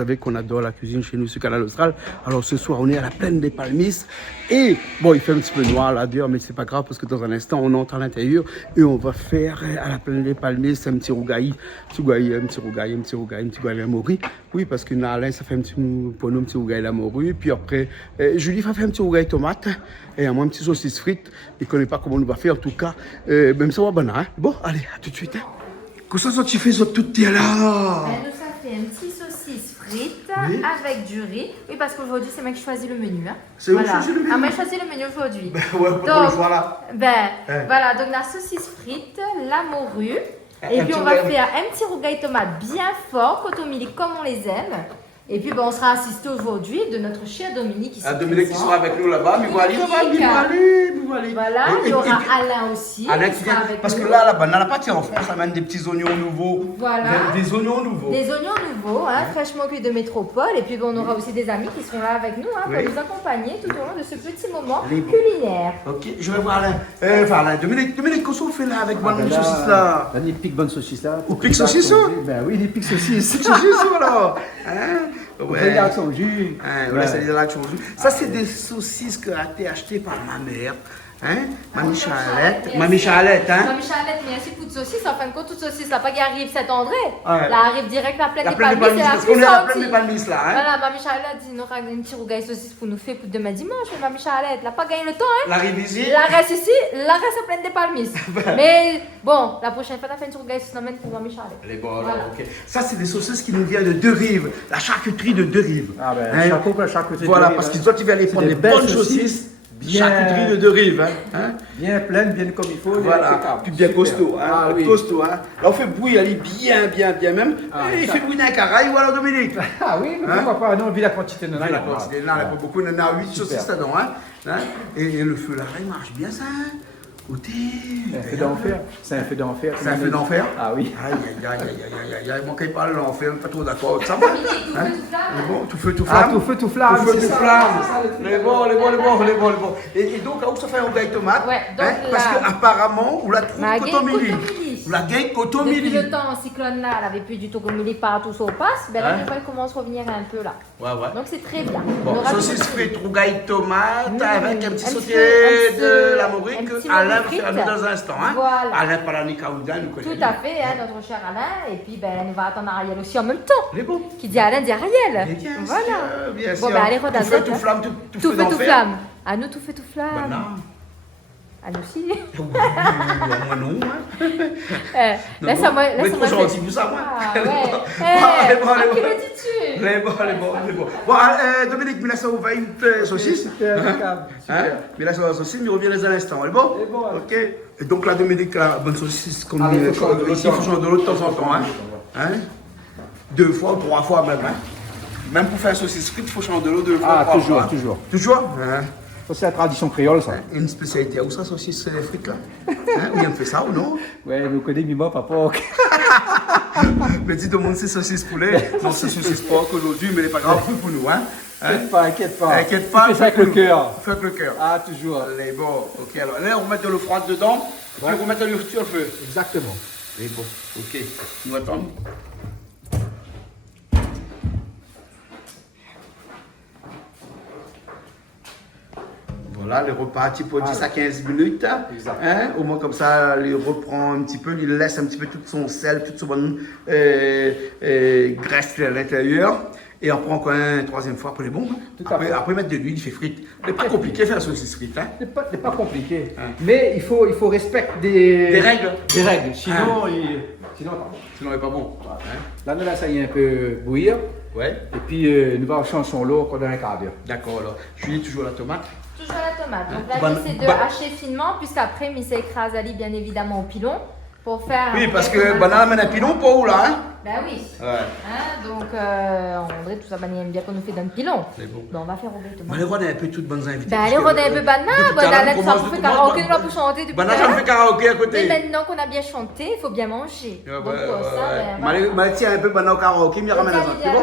savez qu'on adore la cuisine chez nous sur Canal Austral. Alors ce soir, on est à la plaine des Palmistes. Et bon, il fait un petit peu noir là dehors, mais c'est pas grave parce que dans un instant, on entre à l'intérieur et on va faire à la plaine des Palmistes un petit rougaillis, un petit rougaillis à morue. Oui, parce que Alain, ça fait un petit pour nous, un petit rougaillis à morue. Puis après, Julie va faire un petit rougaillis tomate et moi un petit saucisse frites. Il connaît pas comment on va faire en tout cas. Même ça va bon, hein. Bon, allez, à tout de suite. Hein. Qu'est-ce que tu fais ça tout est là? Nous, ça fait un petit saucisse frites avec du riz. Oui, parce qu'aujourd'hui, c'est moi qui choisis le menu. Hein. C'est moi qui choisis le menu? Ah, moi, je choisis le menu aujourd'hui. Ouais, pour le voilà. Voilà, donc la saucisse frite, la morue. Et puis, on va faire un petit rougail tomate bien fort, coton-mili comme on les aime. Et puis, on sera assisté aujourd'hui de notre cher Dominique qui sera avec nous là-bas. Voilà, il y aura Alain aussi. Alain qui vient, parce que là, dans la partie en France, ça amène des petits oignons nouveaux. Voilà. Des oignons nouveaux. Des oignons nouveaux, fraîchement cuits de métropole. Et puis, on aura aussi des amis qui seront là avec nous pour nous accompagner tout au long de ce petit moment culinaire. Ok, je vais voir Alain. Dominique, qu'est-ce qu'on fait là avec bonne saucisse là? Des pics bonne saucisse là. Ou pics saucisses? Ben oui, des pics saucisses. Pics saucisses alors. Ouais. Son jus. Ça, c'est des saucisses qui ont été achetées par ma mère. Hein? Mamie Charlotte, hein? Mamie Charlotte, mais ainsi pour de saucisses, en fin de compte, toute saucisse, là, pas qui arrive Saint-André. Là, arrive direct la plaine des Palmistes, c'est la parce qu'on est à la plaine des Palmistes, là, hein? Voilà, Mamie Charlotte dit, nous avons un petit rougail saucisse pour nous faire pour demain dimanche, mais Mamie Charlotte, là, pas gagné le temps, hein? La arrive ici? La reste ici, la reste à plaine des Palmistes. Mais bon, la prochaine fois, on a fait un petit rougail saucisse, on emmène pour Mamie Charlotte. Elle est bonne, ok. Ça, c'est des saucisses qui nous viennent de Deux-Rives, la charcuterie de Deux-Rives. Ah ben, chapeau pour la charcuterie de Voilà, Deux-Rives, parce qu'ils doivent aller prendre des bonnes saucisses. Charcuterie de Deux-Rives, hein? Bien pleine, bien comme il faut. Voilà, puis bien costaud, hein? Ah, oui. Costaud, hein? Là, on fait bouillir, elle est bien même. Il fait bouillir un caraï, ou alors Dominique? Ah oui, mais pourquoi pas? Non, vu la quantité de nains. La quantité de nains, il n'y a pas beaucoup, il y en a 8 saucisses là-dedans, hein? Et le feu là, il marche bien ça, hein? Côté. Un feu d'enfer. C'est un feu d'enfer. C'est un feu d'enfer? Ah oui. Aïe, moi, quand il parle de l'enfer, pas trop d'accord. Ça va? Bon, tout feu, tout flamme. Ah, tout feu, tout flamme. Tout feu, tout flamme. Les bons. Et donc, où ça fait un rougail tomate? Ouais, donc parce qu'apparemment, on la trouve coton-mili. On la gagne coton-mili. Depuis le temps, cyclone là, elle avait plus du tout coton-mili partout sur passe. Ben là, elle commence à revenir un peu là. Ouais. Donc, c'est très bien. Bon, saucisse frite, rougail tomate, avec un petit sauté de la morue que Alain va faire dans un instant. Hein? Voilà. Alain Palanicaouda nous connaît. Tout à fait, notre cher Alain. Et puis, elle nous va attendre Ariel aussi en même temps. Les bons. Qui dit Alain dit Ariel. Voilà. Bien sûr. Bon, ben allez, tout feu, tout flamme, tout feu, tout flamme. À nous, tout feu, tout flamme. À nous aussi. Moi non. Laisse-moi. Mais trop gentil pour ça, moi. Ah ouais. Qui le dis-tu? Les bons. Bon, Dominique, mais là, ça ouvre une saucisse. Super. Mais là, ça va la saucisse, mais on revient dans un instant. Elle est bon? Ok. Et donc, là, Dominique, la bonne saucisse, comme ici, il faut changer de l'eau de temps en temps. Hein? 2 fois, 3 fois même. Même pour faire saucisse frite, il faut changer de l'eau 2 fois. Ah, toujours. Toujours? Ça, c'est la tradition créole, ça. Une spécialité, où ça, saucisse frites, là? Où on fait ça ou non? Ouais, nous connaissons Mima, papa. Mais dis, tout le monde, c'est saucisse poulet. Non, c'est saucisse porc aujourd'hui, mais c'est pas grave pour nous, hein? Inquiète pas. Tu fais ça avec le cœur. Fais avec le cœur. Ah, toujours. Allez, bon, ok. Alors là, on remet de l'eau froide dedans, puis on remet de l'eau sur le feu. Exactement. Allez, bon, ok. Nous attendons. Voilà, le repas type 10 à 15 minutes. Au moins comme ça, il reprend un petit peu, il laisse un petit peu tout son sel, toute son bonne graisse à l'intérieur. Et on prend encore une 3e fois pour les bons. Après mettre de l'huile, il fait frites. C'est pas compliqué de faire la saucisse frite. C'est pas compliqué. Mais il faut respecter des règles. Sinon, Sinon, il n'est pas bon. Là, nous ça y est un peu bouillir. Ouais. Et puis, nous allons changer son lot pendant un quart d'heure. D'accord, alors. Je suis toujours la tomate. Toujours la tomate. Donc là, j'essaie de hacher finement, puisqu'après, il s'écrase Ali bien évidemment au pilon. Pour faire. Oui, parce que banane mène un pilon pour où là? Ben oui. Ouais. Donc, André, tout ça, il aime bien qu'on nous fait d'un pilon. C'est bon. Ben, on va faire rouler tomate. Allez, on a un peu toutes bonnes invités. Ben, allez, on a un peu banane. Bonne ça vous fait karaoké, nous va pour chanter depuis. Banane, on fait karaoké à côté. Mais maintenant qu'on a bien chanté, il faut bien manger. Donc, ça, ben. Tiens, un peu banane au karaoké, mais ramène un c'est bon.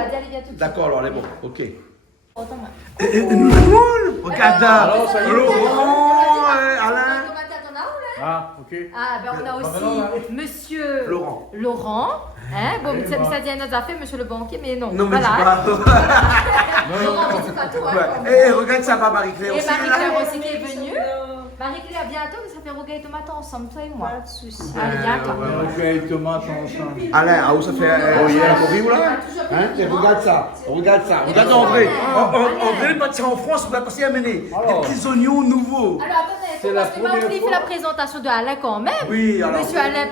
D'accord, alors, elle est bon. Ok. Nous, regarde. Alors, Alain. Ah, ok. Ah, ben on a maintenant, aussi Monsieur Laurent. Laurent. Hein? Bon, Eh, ça bon. dit à notre affaire, Monsieur le banquier, mais non. Non, mais voilà. c'est pas. Laurent, je sais pas tout. Hein, Ouais. Et regarde ça, va Marie-Claire et aussi. Marie-Claire là. aussi qui est venue. Marie-Claire, bientôt, nous ça fait Roga et Tomate ensemble, toi et moi. Pas de soucis. Ah, bientôt. On fait les tomates ensemble. Alain, ah, où ça fait Oh, hier, yeah. Corrie, ou là Hein? Et regarde ça, regarde ça. Regarde André. André est parti en France, on va passer à mener. Des Alors. petits oignons nouveaux. Alors attendez, C'est parce la que première Marie fait fois. la présentation de Alain quand même. Oui, alors. Monsieur Alain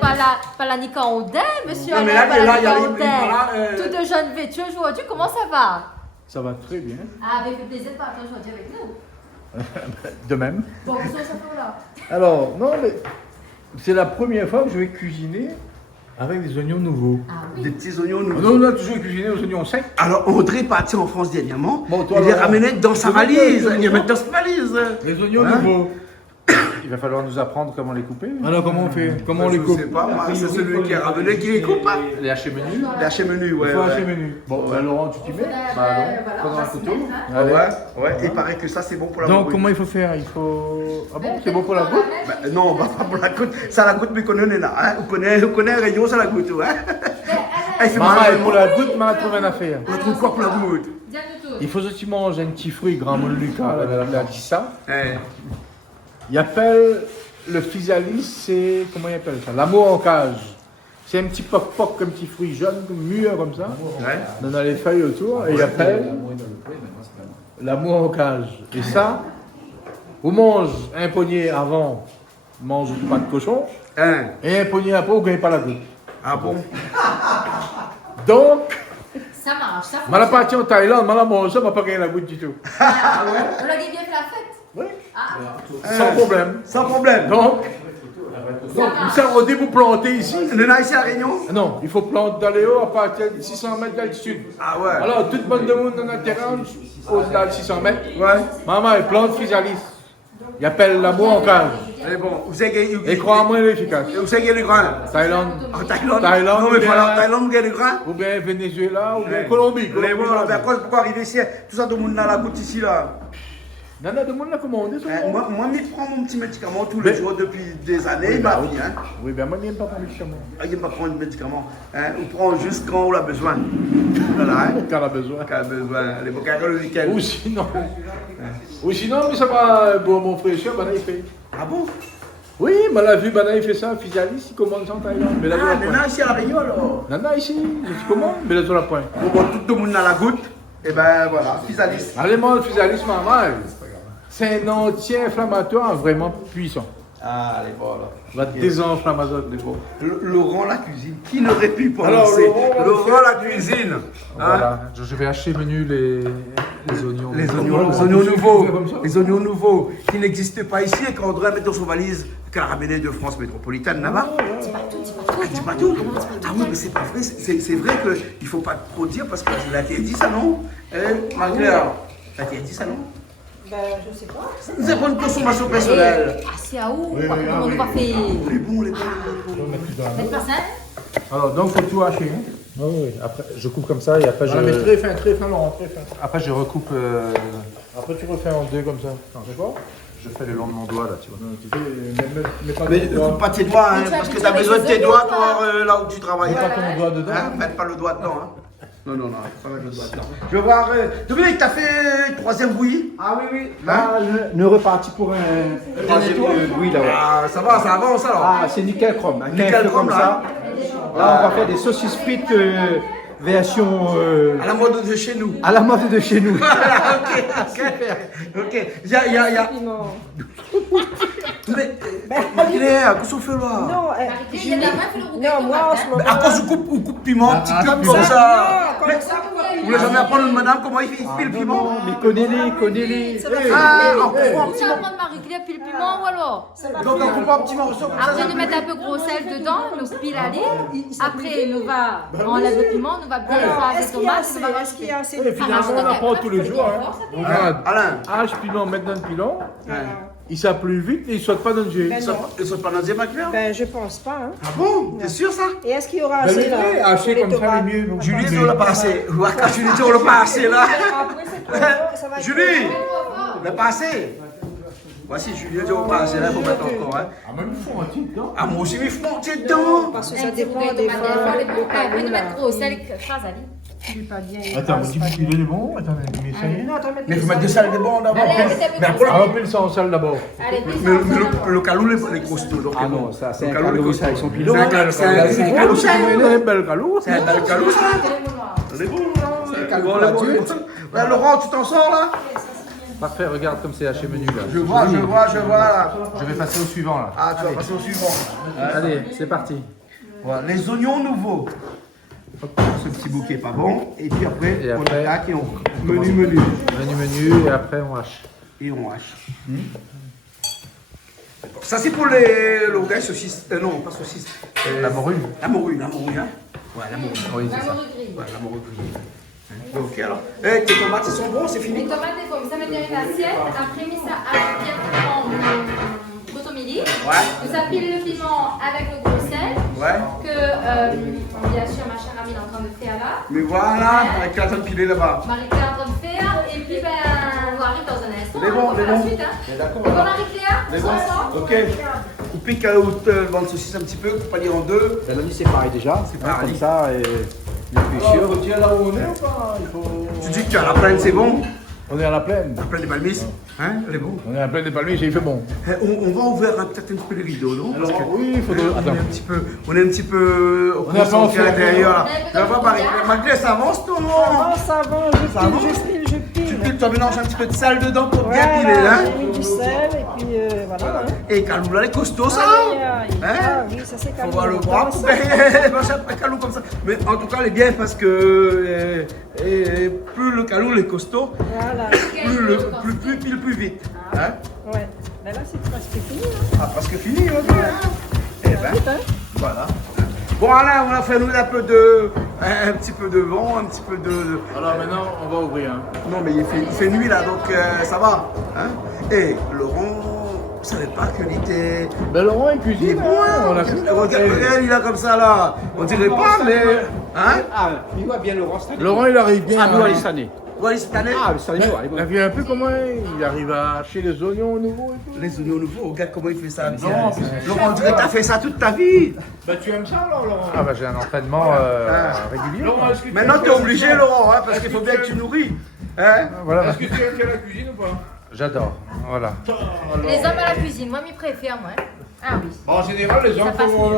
Palanica Ondin, Monsieur Non, mais Alain là, il y a Palanica les- Ondin. Tout de jeunes vêtus aujourd'hui, comment ça va? Ça va très bien. Ah, avec le plaisir de partager aujourd'hui avec nous. De même. Bon, vous savez ça pour là. Alors, non, mais c'est la première fois que je vais cuisiner avec des oignons nouveaux. Ah Des oui. petits oignons Nous, nouveaux. on a toujours cuisiné aux oignons secs. Alors, André est parti en France dernièrement. Bon, toi, il les Laurent. ramenait dans sa C'est bon, valise. toi, Il les met dans sa valise. Les oignons Hein? nouveaux. Il va falloir nous apprendre comment les couper. Alors, comment on fait? Comment on les Je coupe? sais pas, moi, c'est celui qui est ramené qui les coupe. Hein. Les hachés menus. Lâcher menu, ouais. Il faut ouais. hacher menu. Bon, ben, Laurent, tu t'y mets? Bah, non. Prenons un couteau. Allez. Ouais, il paraît que ça c'est bon pour la Donc, morue. comment il faut faire? Il faut. Ah bon, c'est bon pour la goutte? Bah, non, bah, pas pour la goutte. Ça la goutte, mais qu'on est là. Hein. Vous connaissez un rayon, ça la goutte. Hein. Eh, c'est Maman, mal. pour la goutte, m'a trouvé une affaire. On trouve quoi pour la goutte? Il faut aussi manger un petit fruit, grand mon Lucas, il a dit ça. Eh. Il appelle le physalis, c'est. Comment il appelle ça? L'amour en cage. C'est un petit poc-poc, un petit fruit jaune, mûr comme ça. Ouais. On a les feuilles autour et il appelle l'amour en cage. Et ça, vous mangez un poignet avant, mange pas de cochon, Hein. et un poignet après, vous ne gagnez pas la goutte. Ah bon? Donc, Ça marche, ça je suis fonctionne. parti en Thaïlande, je mange ça, je n'ai pas gagné la goutte du tout. On l'a bien fait la fête. Oui. Ah, Sans problème. Sans problème. Donc, ça vous marche. savez, vous plantez ici. On est ici à Réunion? Ah non, il faut planter dans les hauts à partir de 600 mètres d'altitude. Ah ouais. Alors, toute bonne de monde dans notre terrain, au-delà de 600 mètres, Ouais. maman, elle plante physalis. Il appelle l'amour en cage. Mais bon, vous savez Et crois-moi, il est efficace. vous savez les grains? Thaïlande, En Thaïlande? Thaïlande, Non, mais bien. voilà, en Thaïlande, vous avez les grains? ou bien Venezuela, ou bien Ouais. Colombie. Mais bon, mais pourquoi arriver ici? Tout ça, tout le monde a la goutte ici, là. Il y en a de monde là commandé, tout le monde. Moi, je prends mon petit médicament tous les jours depuis des années, ma vie. Hein. Oui, ben moi, je n'aime pas prendre médicament. Ah, il ne pas prendre de médicaments. Hein. On prend juste quand on a besoin. Voilà, hein. Quand on a besoin. Quand on a besoin. Les bocaux le week-end. Ou sinon, mais ça va, bon, mon frère, ben, il fait. Ah bon? Oui, mais la vue, ben, il fait ça, physalis, il commande ça en Thaïlande. Mais là, Ah, je la maintenant point. ici à la Réunion, alors. Non, non, ici, je commande, mais là, je la point. Bon, tout le monde a la goutte. Et ben voilà, physalis. Allez, moi, le physalis, maman, c'est un anti-inflammatoire vraiment puissant. Ah, les bons, là. Va désinflammatoire des beaux. Laurent la cuisine. Qui n'aurait pu penser? Alors, Laurent la cuisine. Hein? Voilà. Je vais hacher menu les oignons. Les On oignons peut nouveaux, faire comme ça. les oignons nouveaux qui n'existaient pas ici et qu'on devrait mettre dans son valise qu'elle a ramené de France métropolitaine là-bas. C'est pas tout. Ah oui, mais c'est pas vrai. C'est vrai qu'il ne faut pas trop dire parce que la dit ça, non? Marie-Claire, la dit ça, non? Ben, je sais pas. C'est pour une consommation personnelle. Ah, c'est à où? On nous va faire. Les bons, les bons. Mettre pas ça? Alors, donc, faut tout hacher. Hein. Oui, oui. Après, je coupe comme ça et après Voilà, mais très fin, Laurent, très fin. après je recoupe. Après, tu refais en deux comme ça. D'accord? Je fais le long de mon doigt là, tu vois. Tu fais, mets pas Mais ton ne doigt. coupe pas tes doigts, hein, Mais tu as parce que habitué tu as avec besoin de les tes oignons, doigts quoi. pour là où tu travailles. Mets pas ton doigt dedans. Hein, mets pas le doigt dedans. Hein. Non, pas mettre le doigt dedans. Je vais voir. Dominique, t'as fait troisième bouillie? Ah oui, oui. Hein? Là, je ne reparti pour un troisième oui là. Ouais. Ah, ça va, ça avance alors. Ah, c'est nickel chrome. Un Nickel café chrome, comme là. ça. Là, on va faire des saucisses frites version À la mode de chez nous. à la mode de chez nous. Ok. Il y a. Mais, Marie-Claire, qu'est-ce qu'on fait là? Non, Il y a de la main, fait le rougail non, moi en ce moment. À cause on coupe piment, petit cube comme comme ça. ça. Non, comme ça. Vous voulez jamais apprendre madame comment il pile le piment? Mais connais-les. Ah, on coupe un Tu petit vas morceau. prendre Marie-Claire puis le piment ou alors? Donc on coupe un petit morceau. Après, nous mettre un peu gros sel dedans, nous pile aller. Après, nous va enlever le piment, nous va bien faire Alors, avec est-ce qu'il y a tomates, assez, nous va est-ce qu'il y a assez Et finalement, on apprend tous les jours. Hein. Regarde, Alain, hache pilon, mettre dans le pilon, Voilà. il sort plus vite et il saute pas dans le jeu. Ben non. ils sont pas dans le Marie-Claire? Ben, je pense pas. Hein. Ah bon? T'es sûr ça? Et est-ce qu'il y aura Ben, assez là mais pour hacher les comme ça, tomates? les mieux. Julie, on l'a pas assez. Quand Julie dit on l'a pas assez là. Après, c'est trop fort, ça va être Julie, trop fort. on l'a pas assez. Voici, Julien dit, on passe, là, il faut mettre encore. Hein. Ah, même fond entier dedans. Ah, moi aussi, mais faut monter dedans. Parce que Un ça petit dépend rougail des tomate, fois. on va les mettre gros, c'est les phrases, allez. Il est pas bien. Attends, il est bon. Attends, mais ça y est. Non, attends, Mais il faut mettre des salles de bon d'abord. Allez, mettez un peu Mais de après, sel. Remplis ça en salle d'abord. Allez, puis mais ça, le calou, les costauds. Donc, Ah non, ça, c'est le un calou, les calou, costauds. ça, avec son pilon. C'est un calou, c'est un calou, ça. Il est bel calou. C'est un bel calou, ça. C'est bon, là. Laurent, tu t'en sors, là? Parfait, regarde comme c'est haché menu là. Je vois, là. Je vais passer au suivant là. Ah, tu vas passer au suivant. Allez, c'est parti. Voilà, les oignons nouveaux. Hop, ce petit bouquet pas bon. Et puis après, Et on après, attaque et on commence. menu. Menu et après on hache. Et on hache. Ça, c'est pour le rougail saucisse. Non, pas saucisse. La morue. La morue, hein. Ouais, la morue. Oui, c'est ça. Ouais, la morue grillée. Ok, alors. Eh, tes tomates, elles sont bonnes, c'est Les fini? tomates, il faut ça mettre dans une assiette. Après, mis ça avec bien en cotomili. Ouais. Vous appilez le piment avec le gros sel. Ouais. Que, bien sûr, ma chère amie est en train de faire là. Mais voilà, avec la tonne pilée là-bas. Marie-Claire est en train de faire. Et puis, ben, on arrive dans un instant. Mais bon, on mais fait la bon. suite. Hein. Mais d'accord, C'est bon, voilà. Marie-Claire? Mais On bon, s'en ok. On pique le banc de saucisse un petit peu, pour pas dire en deux. Ben, on dit c'est pareil déjà. C'est hein, pareil. Comme ça, et les cuissures. Faut dire là où on est ou pas? Il faut... Tu dis que tu as la plaine, c'est bon? On est à la plaine. La plaine des palmistes, hein? Elle est bon. On est à la plaine des palmiers, j'ai fait bon. Eh, on va ouvrir peut-être un petit peu les rideaux, non? Parce Alors, que, oui, il faudrait. on est Attends. un petit peu au On est un peu en concentré à l'intérieur. là. fait. Tu vas voir, Marie-Claire, ça avance, ton Ça avance, Ça avance. je Tu pile. piles, tu mélanges un petit peu de sel dedans pour bien Voilà, piler, hein? j'ai mis du sel et puis voilà. Hein. Et Calou, là, les costauds, ça! Aïe, aïe. Hein? Ah oui, ça c'est Faut calme. voir le bras pour machin, un calou comme ça. Mais en tout cas, elle est bien parce que plus le calou est costaud, Voilà. plus il pile plus vite. Hein? Ouais. Mais là c'est presque fini. Hein. Ah, presque fini, ok. Hein? Eh ben, Vite, hein. voilà. Bon, Alain, on a fait nous un petit peu de vent, un petit peu de. Alors maintenant, on va ouvrir. Hein. Non, mais il fait nuit là, donc ça va. Hein? Et Laurent, vous savez pas qu'il était. Ben Laurent, il Il est cuisine. bon, hein. On a regarde, il a comme ça là. On dirait pas, mais. Hein? Ah, il va bien Laurent cette année. Laurent, il arrive bien. Ah, nous, hein. allez cette année. Ouais, cette année. Ah, cette année, allez, Il a vu un peu comment il arrive à hacher les oignons nouveaux et tout. Les oignons nouveaux, regarde comment il fait ça. Non, c'est- Laurent, on dirait que t'as fait ça toute ta vie. Bah tu aimes ça alors Laurent? Ah bah j'ai un entraînement régulier. Laurent, est-ce que tu Maintenant, aimes t'es faire la obligé, cuisine? Laurent, hein, parce qu'il faut bien que tu nourris. Hein? Voilà, Est-ce que tu aimes faire la cuisine ou pas? j'adore. Voilà. Les hommes à la cuisine, moi, m'y préfère, moi. Ah oui. Bon, en général, les hommes passe font mieux.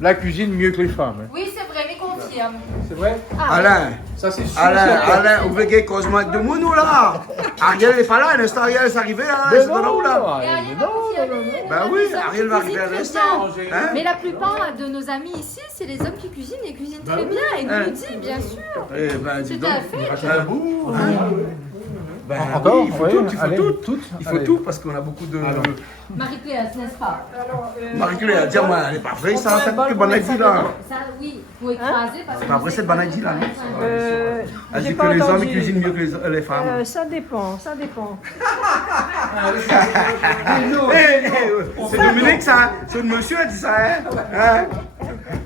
la cuisine mieux que les femmes. Hein. Oui, c'est vrai, mais confirme. C'est vrai? Ah, oui. Alain, Ça c'est sûr. Alain, vous voulez qu'on se moque de nous là? Ariel n'est pas là, un instant Ariel est arrivé, hein, Mais c'est dans la roue là. Et Ariel va confirmer. Bah oui, Ariel va arriver à Cuisine l'instant. très bien. Hein? Mais la plupart de nos amis ici, c'est les hommes qui cuisinent et cuisinent très bien. Et nous Hein. le dit, bien sûr. Eh ben, dis C'est donc. un fait. Hein? Ben, Encore? oui, il faut Oui, tout, il faut allez, tout. toutes. Il faut Allez. tout parce qu'on a beaucoup de. Marie-Claire, n'est-ce pas? Marie-Claire, dis-moi, elle n'est pas vraie ça, cette banane là. Ça, oui, faut écraser parce que. C'est pas vrai cette banane là. Elle J'ai dit que pas les hommes entendu. ils cuisinent mieux que les femmes. Ça dépend, ça dépend. C'est Dominique ça, c'est le monsieur qui dit ça, hein?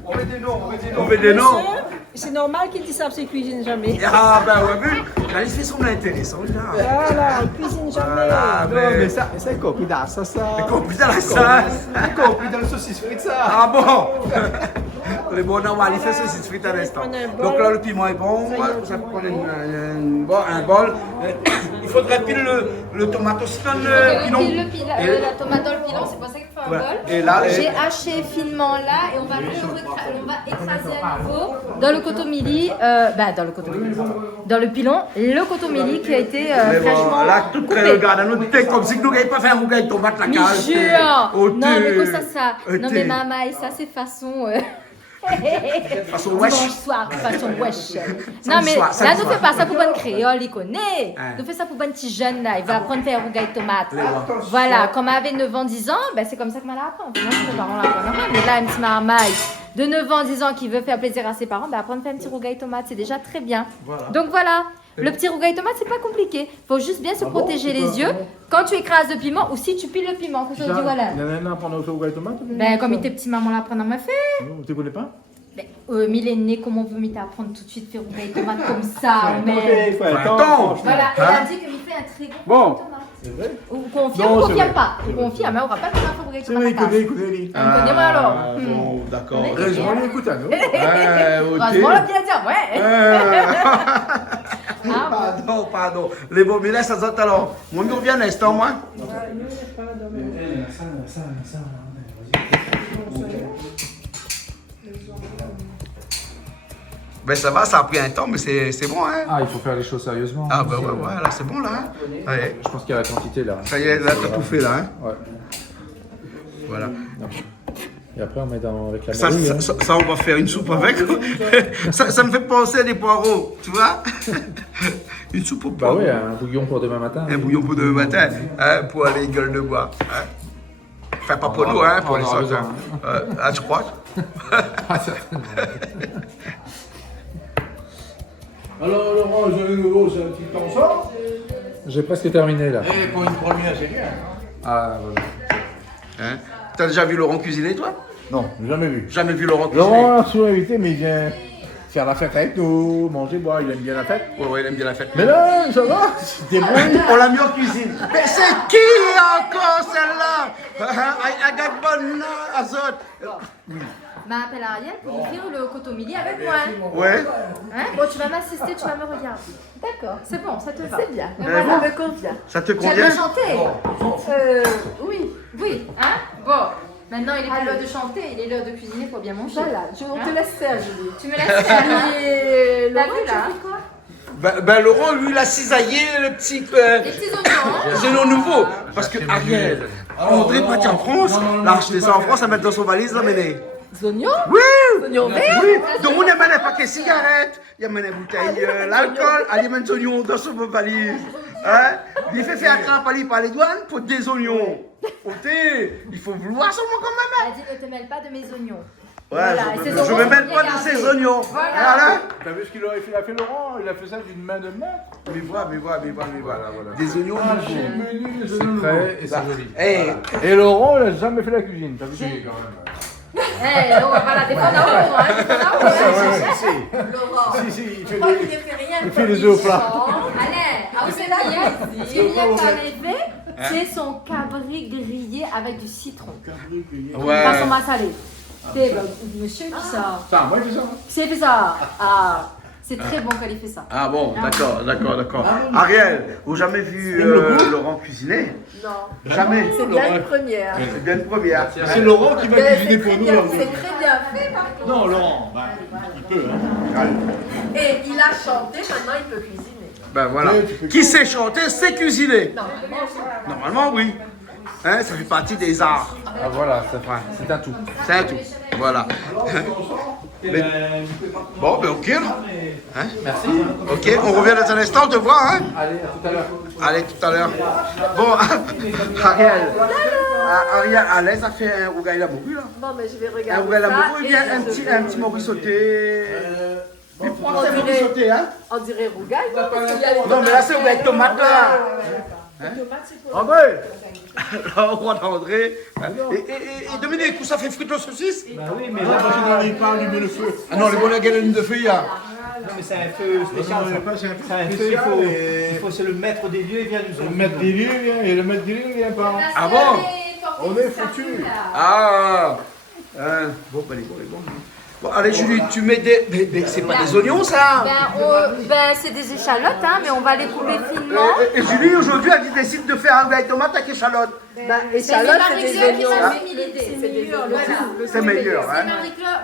On met des noms, on met des noms. Monsieur, c'est normal qu'ils disent ça parce qu'ils cuisinent jamais. Ah ben ouais, vu, là il fait son intéressant là. Voilà, ils cuisinent jamais. Voilà, Non, mais ça, c'est compris dans ça. compris dans la salle. Compris dans le saucisse frite, ça. Ah bon? Le bon normal, il fait saucisse frite à l'instant. Donc là le piment est bon, ça prend un bol. Il faudrait pile le tomate aussi dans le pilon. La tomate dans le pilon, c'est pour ça qu'il faut un Ouais. bol. Et là, J'ai haché finement là et on va écraser à nouveau dans le cotomili, dans le pilon, le cotomili qui a été Mais bon, fraîchement là, tout près, coupé. regarde, nous, t'es comme si nous n'avions pas fait un rougail de tomate la Mais case. jure! Oh, Non, mais quoi ça, oh, non, mais maman, et ça, c'est façon. Façon wesh. Dimanche soir, façon wesh. Non, Samedi mais soir, là, samedi nous soir. fait pas ça pour bonne créole, il connaît. Hein. Nous fait ça pour bonne petit jeune, là. Il va apprendre à faire rougail de tomate. Voilà, quand elle avait 9 ans, 10 ans, ben, c'est comme ça que m'a apprend. Moi, mes parents l'apprennent. Mais là, un petit marmaille de 9 ans, 10 ans qui veut faire plaisir à ses parents, ben, apprendre à faire un petit rougail de tomate, c'est déjà très bien. Donc voilà. Le petit rougail de tomate, c'est pas compliqué. Faut juste bien se protéger les yeux quand tu écrases le piment ou si tu piles le piment. Que je te dis, voilà. Il y en a un pendant au sauve tomate ou Ben, comme il était petit maman l'apprendre à me faire. Vous ne connaissez pas? Ben, millénaire, comment on veut m'apprendre tout de suite faire rougail de tomate comme ça, mais. Attends. Voilà, elle a dit que me fait un très bon Bon. tomate. C'est vrai? Ou confirme Non, ou c'est confirme vrai. pas. Ou confirme, hein, on va pas faire un fabrique C'est sur vrai, la case. il connaît, lui. Connais-moi alors. Bon, d'accord. Heureusement, il écoute à nous. Heureusement, la bien dire, ouais. Pardon, pardon. Les bons, mais là, ça s'entend alors. Mon mur vient un instant, moi. Ben ça va, ça a pris un temps, mais c'est bon, hein. Ah, il faut faire les choses sérieusement. Ah bah ouais, là c'est bon là. Hein. Ouais. Je pense qu'il y a la quantité là. Ça y est, là t'as tout fait là. Hein. Ouais. Voilà. Et après on met dans avec la Ça, morue, ça, hein. ça, on va faire une soupe avec. ça me fait penser à des poireaux, tu vois. Une soupe aux Bah poireaux. oui, un bouillon pour demain matin. Un bouillon pour demain matin, hein, pour aller gueule de bois. Hein. Enfin, pas pour nous, hein, pour on les aura autres. besoin. Hein. Ah, tu crois? Ah, certainement. Alors, Laurent, je vais nouveau, c'est un petit temps sort. J'ai presque terminé là. Et pour une première, c'est bien. Ah, voilà. Hein. T'as déjà vu Laurent cuisiner, toi? Non, jamais vu. Jamais vu Laurent cuisiner? Laurent, on l'a souvent invité, mais il vient faire la fête avec nous, manger, boire, il aime bien la fête. Ouais, il aime bien la fête. Mais là, ça va, c'était bon. On l'a mis en cuisine. Mais c'est qui encore celle-là? I got bonne azote. M'appelle Ariel pour faire le cotomili avec moi. Ouais. Hein? Bon, tu vas m'assister, tu vas me regarder. D'accord. C'est bon, ça te va. C'est bien. Voilà. Ça me convient. Ça te Tu as convient? bien chanté? Oui. Oui. Hein? Bon. Maintenant, il est plus l'heure de chanter, il est l'heure de cuisiner pour bien manger. Voilà, on te laisse faire, Julie. Tu me laisses faire. Et T'as Laurent, vu tu là? as fait quoi? Ben Laurent, lui, il a cisaillé les petits Les petits oignons. c'est non nouveau. Parce que Ariel, André est parti en France, l'a acheté ça en France, à mettre dans son valise, l'emmener. Des oignons? Oui! Des oignons verts? Oui! Donc on amène un paquet de cigarettes, il amène une bouteille l'alcool, il amène des oignons dans son valise. Hein? Il fait faire un crabe par les douanes pour des oignons. Il faut vouloir sur moi quand Elle même. a dit ne te mêle pas de mes oignons. Ouais, Voilà, je et ne ces me oignons mêle sont pas bien de ces gardés. oignons. Voilà. Voilà. T'as vu ce qu'il a fait Laurent? Il a fait ça d'une main de maître. Mais voilà. Des oignons nouveaux. Menu, C'est prêt et c'est joli. Hey, Et Laurent, il a jamais fait la cuisine. T'as vu ça? Si, quand même. Eh, on va pas la défendre en haut, hein. Défendre en haut, Laurent. Si, il fait Je crois des... qu'il ne fait rien. Il fait les œufs au plat. Allez, ce qu'il vient d'enlever, c'est son cabri grillé avec du citron. ouais. Pas son massalé. C'est monsieur qui ça. Ça, moi, il fait ça. C'est fait ça. Ah, c'est très bon qu'elle ait fait ça. Ah bon, d'accord. Ariel, vous jamais vu Laurent cuisiner? Non. Jamais. C'est bien une première. C'est bien une première. C'est Laurent qui va Mais cuisiner c'est pour très nous. bien, alors. c'est très bien fait par contre. Non, Laurent, il peut. Hein. Et il a chanté, maintenant il peut cuisiner. Ben voilà. Ouais, tu peux Qui sait chanter, sait cuisiner. Normalement, Normalement, oui. Hein, ça fait partie des arts. Ah voilà, c'est un tout. C'est un tout. Voilà. Mais- Bon, ben ok. Hein? Merci. Ok, on revient dans un instant, te voir. Hein? Allez, à tout à l'heure. Allez, tout à l'heure. Bon, Ariel, Alain, ça fait un rougail la morue, là. bon, mais je vais Un regarder rougail la ça. morue, ou et bien je un vais- petit morue sauté. Mais pourquoi un morue dirait- sauté, hein? On dirait rougail, non, parce qu'il y a les Non, mais là, c'est rougail tomate, là. André! Là, on voit André. Et Dominique, où ça fait frites aux saucisses? Bah oui, mais là, moi, je n'arrive pas à allumer le feu. Ah non, les bonnes galines de feuilles, hein. Non, mais c'est un feu spécial. Non, ça. c'est un C'est un feu, spécial, et- il faut c'est le maître des lieux, il vient nous Le maître des lieux vient, et le maître des lieux ne vient pas. Ah bon? On est foutus. Ah! Bon, ben, les bons. Bon, allez, Julie, tu mets des. Mais c'est pas des oignons, ça! Ben, c'est des échalotes, hein, mais on va les couper finement. Et Julie, aujourd'hui, elle décide de faire un rougail tomate avec échalote. Bah, C'est échalote, c'est Marie-Claire des qui oignons. m'a soumis l'idée. C'est des oignons. C'est meilleur, C'est hein?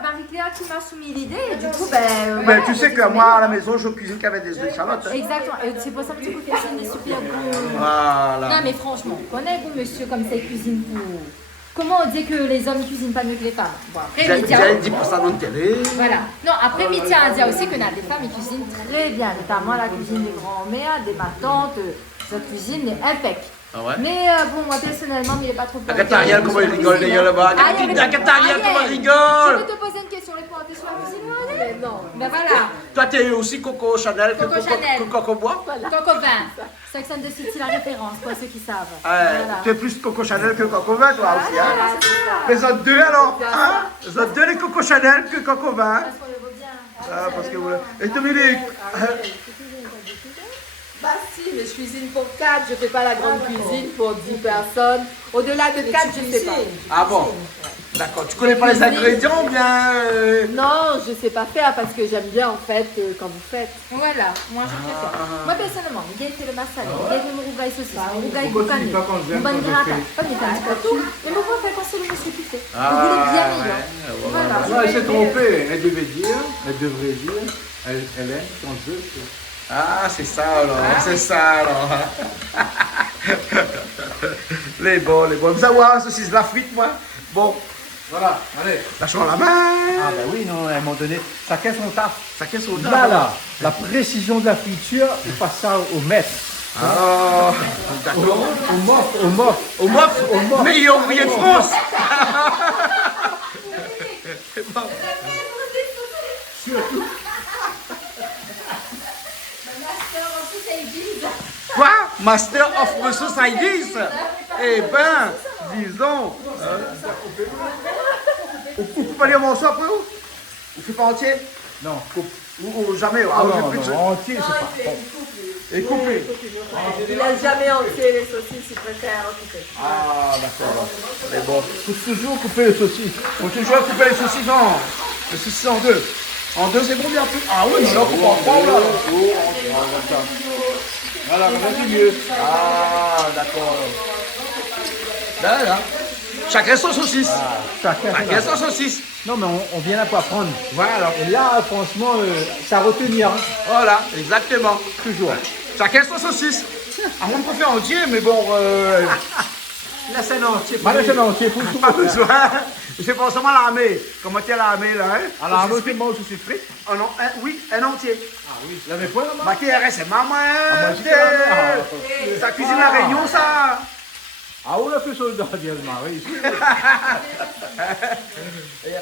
Marie-Claire qui m'a soumis l'idée et du coup, ben. Mais voilà, tu sais j'ai que dit, moi, à la maison, je cuisine qu'avec des échalotes. hein. Exactement, et c'est pour ça que tu peux cuisiner super bon. Voilà. Non, mais franchement, connais-vous monsieur comme ça, il cuisine pour. Comment on dit que les hommes cuisinent pas mieux que les femmes? Bon, après, Média. J'allais dire pour ça dans la télé. Voilà. Non, après, Média a dit aussi que les femmes, ils cuisinent très bien, notamment la cuisine des grands-mères, des ma tante, sa cuisine est impec. Ah ouais? Mais bon, moi personnellement, il n'est pas trop. Regarde Ariel, comment il rigole d'ailleurs là-bas. Regarde Ariel, comment il Je rigole. vais te poser une question, les points sur la cuisine, Ariel? Mais non. Ben voilà. Toi, t'es aussi Coco Chanel que Coco Chanel. Coco Bois. Coco vin. Sex and the City, la référence, pour ceux qui savent. Tu es plus Coco Chanel que Coco Vin, toi aussi. Hein? Voilà, c'est ça. Les autres deux alors, hein? Les autres deux, les Coco Chanel que Coco Vin. Parce qu'on le vaut bien. Ah, parce que vous... Et Dominique, Bah si, Oui, mais je cuisine pour 4, je fais pas la grande cuisine pour 10 personnes. Au-delà de 4, je sais pas. Ah bon? D'accord. Tu connais pas les ingrédients ou bien Non, je sais pas faire parce que j'aime bien en fait quand vous faites. Voilà, moi je préfère. Moi personnellement, Miguel fait le masala, Miguel fait le rougail saucisse, le rougail Pourquoi tu boucané, dis pas quand je viens, le bon quand je grata, fais? pas des tas de tout. Et le moi fait quand c'est le monsieur qui fait. Le goût est bien meilleur. Voilà. Non, elle s'est trompée. Elle devrait dire, elle aime quand je fais. Ah, c'est ça alors. C'est ça alors. Les bons, les bons. Vous savez, saucisse la frite, moi. Bon, Voilà, allez. lâchons la main. Ah ben oui, non, à un moment donné, chacun son taf. Chacun son Là, la précision de la friture, il passe ça au maître. Ah, d'accord. Au mof. Meilleur ouvrier de France. Quoi? Master of Resource Ideas? Eh ben, disons. On coupe pas les morceaux après ou? On fait pas entier? Non, coupe. Ou jamais? Ah Ah, on fait non, plus de- non, entier, c'est pas. Et couper. Il laisse jamais entier les saucisses, il préfère couper. Ah, d'accord. Mais bon. Faut toujours couper les saucisses. Faut toujours couper les saucisses en deux. En deux, c'est combien plus? Ah oui, mais là, on coupe en trois, là. Voilà, vas-y mieux. Ah, d'accord. Là, là. Chacun son saucisse. Chacun. Chacun son saucisse. Non, mais on vient là pour apprendre. Voilà. Et là, franchement, ça retenir, hein, Voilà, exactement. toujours. Chacun son saucisse. Ah, moi, je préfère entier, mais bon. Là, c'est un entier. Bah, là, c'est un entier, faut tout. Pas besoin. C'est forcément l'armée. Comment t'es l'armée, là, hein? Alors, on fait moi aussi frites. Oh non, oui, un entier. Là, mais quoi, maman? Ma TRS, c'est maman. bah, j'étais là, Ça cuisine la Réunion, ça. Ah, on a fait soldat, Dieu Marie. Ici.